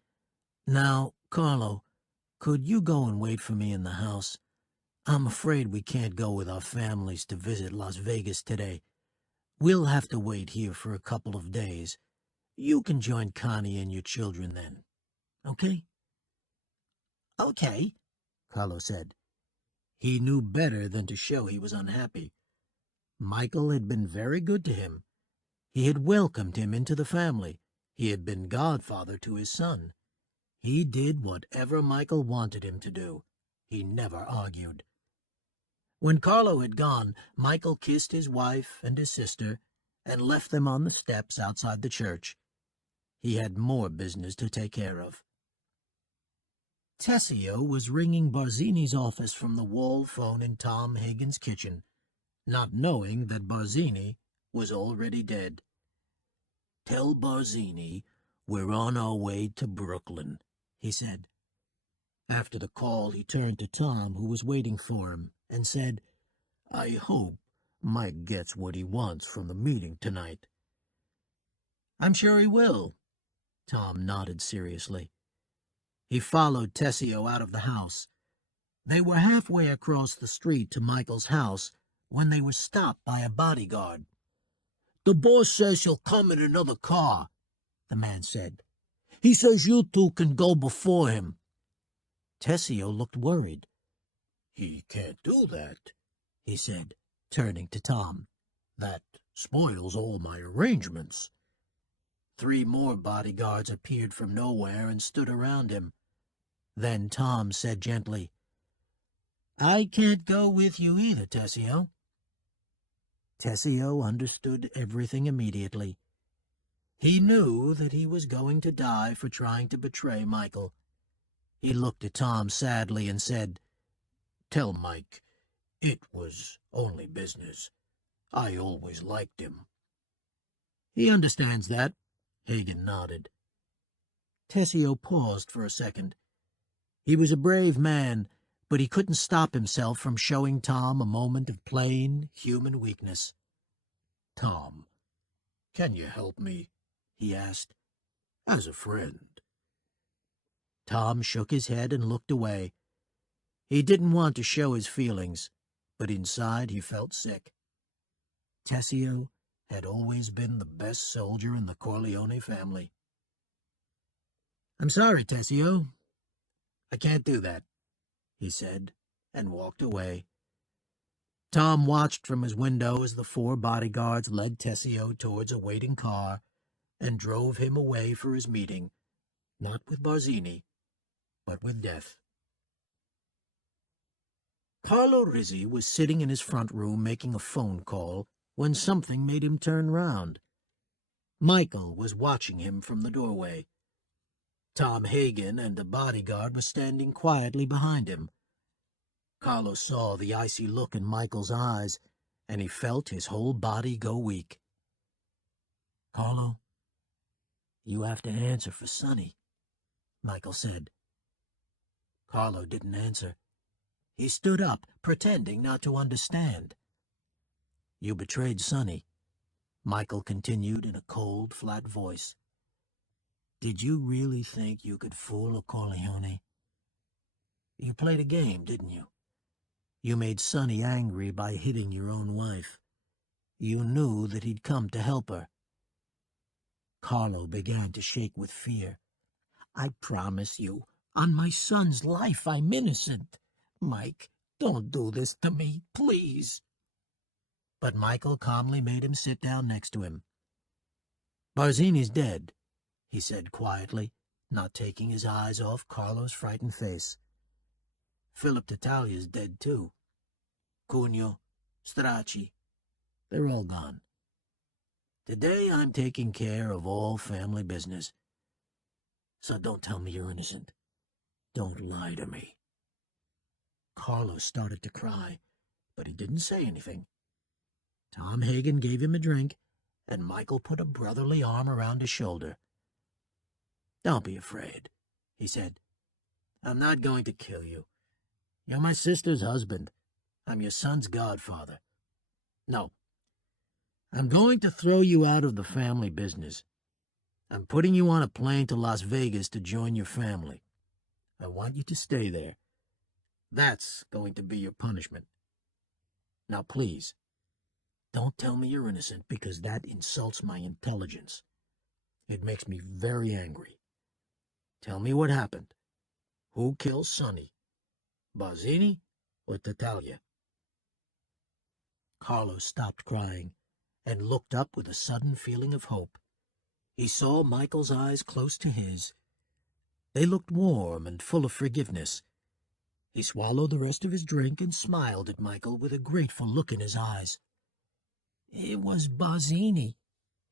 "Now, Carlo, could you go and wait for me in the house? I'm afraid we can't go with our families to visit Las Vegas today. We'll have to wait here for a couple of days. You can join Connie and your children then. Okay?" "Okay," Carlo said. He knew better than to show he was unhappy. Michael had been very good to him. He had welcomed him into the family. He had been godfather to his son. He did whatever Michael wanted him to do. He never argued. When Carlo had gone, Michael kissed his wife and his sister and left them on the steps outside the church. He had more business to take care of. Tessio was ringing Barzini's office from the wall phone in Tom Hagen's kitchen, not knowing that Barzini was already dead. "Tell Barzini we're on our way to Brooklyn," he said. After the call, he turned to Tom, who was waiting for him, and said, "I hope Mike gets what he wants from the meeting tonight." "I'm sure he will." Tom nodded seriously. He followed Tessio out of the house. They were halfway across the street to Michael's house when they were stopped by a bodyguard. "The boss says he'll come in another car," the man said. "He says you two can go before him." Tessio looked worried. "He can't do that," he said, turning to Tom. "That spoils all my arrangements." 3 more bodyguards appeared from nowhere and stood around him. Then Tom said gently, "I can't go with you either, Tessio." Tessio understood everything immediately. He knew that he was going to die for trying to betray Michael. He looked at Tom sadly and said, "Tell Mike, it was only business. I always liked him." "He understands that," Hagen nodded. Tessio paused for a second. He was a brave man, but he couldn't stop himself from showing Tom a moment of plain human weakness. "Tom, can you help me?" he asked. "As a friend." Tom shook his head and looked away. He didn't want to show his feelings, but inside he felt sick. Tessio had always been the best soldier in the Corleone family. "I'm sorry, Tessio. I can't do that," he said, and walked away. Tom watched from his window as the 4 bodyguards led Tessio towards a waiting car and drove him away for his meeting, not with Barzini, but with death. Carlo Rizzi was sitting in his front room making a phone call when something made him turn round. Michael was watching him from the doorway. Tom Hagen and a bodyguard were standing quietly behind him. Carlo saw the icy look in Michael's eyes, and he felt his whole body go weak. "Carlo, you have to answer for Sonny," Michael said. Carlo didn't answer. He stood up, pretending not to understand. "You betrayed Sonny," Michael continued in a cold, flat voice. "Did you really think you could fool a Corleone? You played a game, didn't you? You made Sonny angry by hitting your own wife. You knew that he'd come to help her. Carlo began to shake with fear. I promise you, on my son's life, I'm innocent. Mike, don't do this to me, please. But Michael calmly made him sit down next to him. Barzini's dead, he said quietly, not taking his eyes off Carlo's frightened face. Philip Tattaglia's dead too. Cugno, Stracci, they're all gone. Today I'm taking care of all family business. So don't tell me you're innocent. Don't lie to me. Carlo started to cry, but he didn't say anything. Tom Hagen gave him a drink, and Michael put a brotherly arm around his shoulder. Don't be afraid, he said. I'm not going to kill you. You're my sister's husband. I'm your son's godfather. No. I'm going to throw you out of the family business. I'm putting you on a plane to Las Vegas to join your family. I want you to stay there. That's going to be your punishment. Now, please, don't tell me you're innocent, because that insults my intelligence. It makes me very angry. Tell me what happened. Who killed Sonny? Barzini or Tattaglia? Carlo stopped crying and looked up with a sudden feeling of hope. He saw Michael's eyes close to his. They looked warm and full of forgiveness. He swallowed the rest of his drink and smiled at Michael with a grateful look in his eyes. It was Barzini,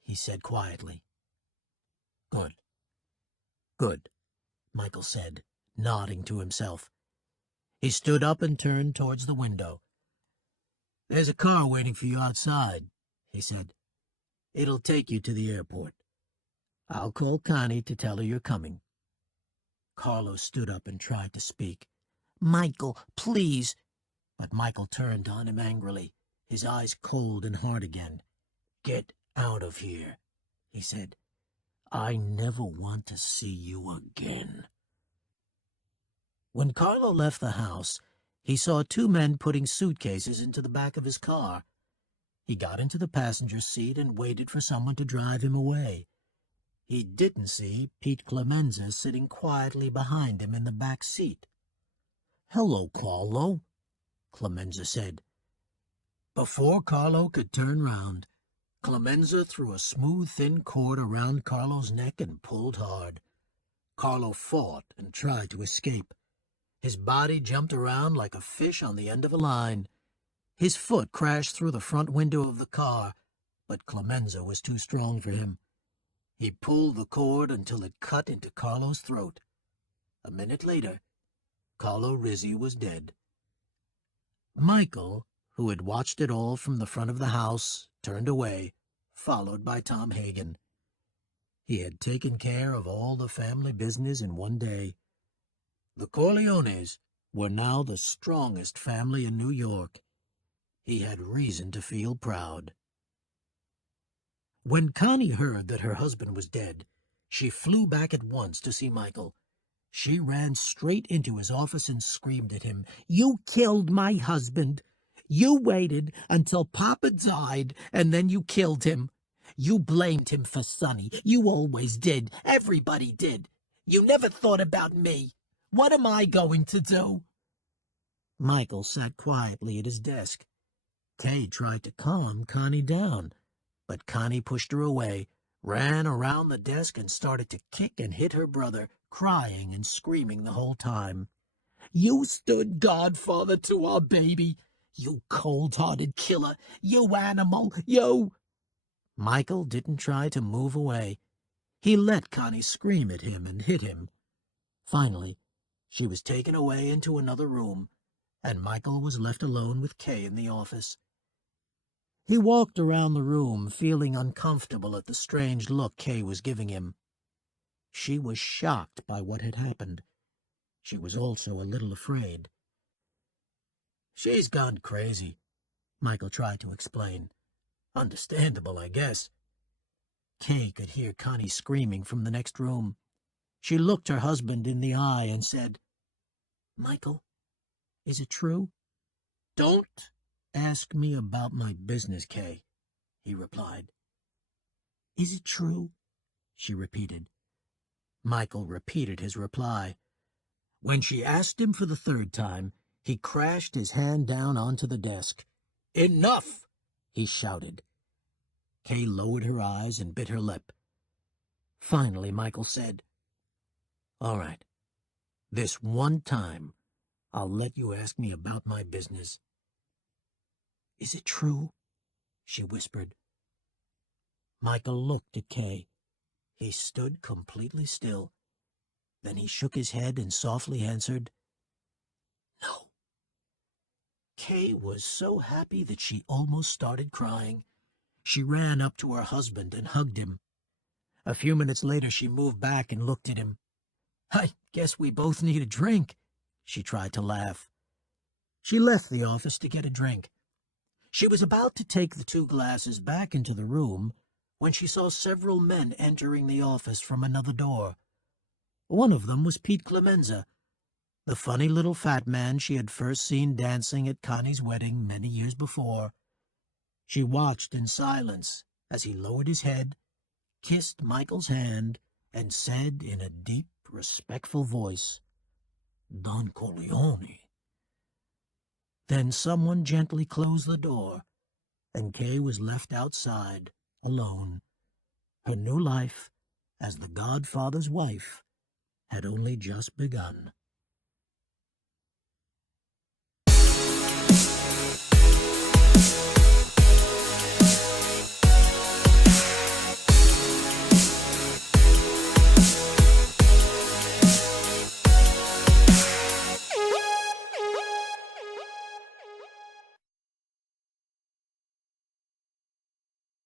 he said quietly. Good. Good, Michael said, nodding to himself. He stood up and turned towards the window. There's a car waiting for you outside, he said. It'll take you to the airport. I'll call Connie to tell her you're coming. Carlo stood up and tried to speak. Michael, please. But Michael turned on him angrily, his eyes cold and hard again. Get out of here, he said. I never want to see you again. When Carlo left the house, he saw two men putting suitcases into the back of his car. He got into the passenger seat and waited for someone to drive him away. He didn't see Pete Clemenza sitting quietly behind him in the back seat. Hello, Carlo, Clemenza said. Before Carlo could turn round, Clemenza threw a smooth, thin cord around Carlo's neck and pulled hard. Carlo fought and tried to escape. His body jumped around like a fish on the end of a line. His foot crashed through the front window of the car, but Clemenza was too strong for him. He pulled the cord until it cut into Carlo's throat. A minute later, Carlo Rizzi was dead. Michael, who had watched it all from the front of the house, turned away, followed by Tom Hagen. He had taken care of all the family business in one day. The Corleones were now the strongest family in New York. He had reason to feel proud. When Connie heard that her husband was dead, she flew back at once to see Michael. She ran straight into his office and screamed at him, You killed my husband. You waited until Papa died, and then you killed him. You blamed him for Sonny. You always did. Everybody did. You never thought about me. What am I going to do? Michael sat quietly at his desk. Kay tried to calm Connie down, but Connie pushed her away, ran around the desk and started to kick and hit her brother, crying and screaming the whole time. You stood godfather to our baby. You cold-hearted killer. You animal. You... Michael didn't try to move away. He let Connie scream at him and hit him. Finally, she was taken away into another room, and Michael was left alone with Kay in the office. He walked around the room, feeling uncomfortable at the strange look Kay was giving him. She was shocked by what had happened. She was also a little afraid. She's gone crazy, Michael tried to explain. Understandable, I guess. Kay could hear Connie screaming from the next room. She looked her husband in the eye and said, Michael, is it true? "Don't ask me about my business, Kay," he replied. "Is it true?" she repeated. Michael repeated his reply. When she asked him for the third time, he crashed his hand down onto the desk. "Enough!" he shouted. Kay lowered her eyes and bit her lip. Finally, Michael said, "All right, this one time, I'll let you ask me about my business." "Is it true?" she whispered. Michael looked at Kay. He stood completely still. Then he shook his head and softly answered, "No." Kay was so happy that she almost started crying. She ran up to her husband and hugged him. A few minutes later, she moved back and looked at him. "I guess we both need a drink," she tried to laugh. She left the office to get a drink. She was about to take the 2 glasses back into the room when she saw several men entering the office from another door. One of them was Pete Clemenza, the funny little fat man she had first seen dancing at Connie's wedding many years before. She watched in silence as he lowered his head, kissed Michael's hand, and said in a deep, respectful voice, "Don Corleone." Then someone gently closed the door, and Kay was left outside, alone. Her new life as the Godfather's wife had only just begun.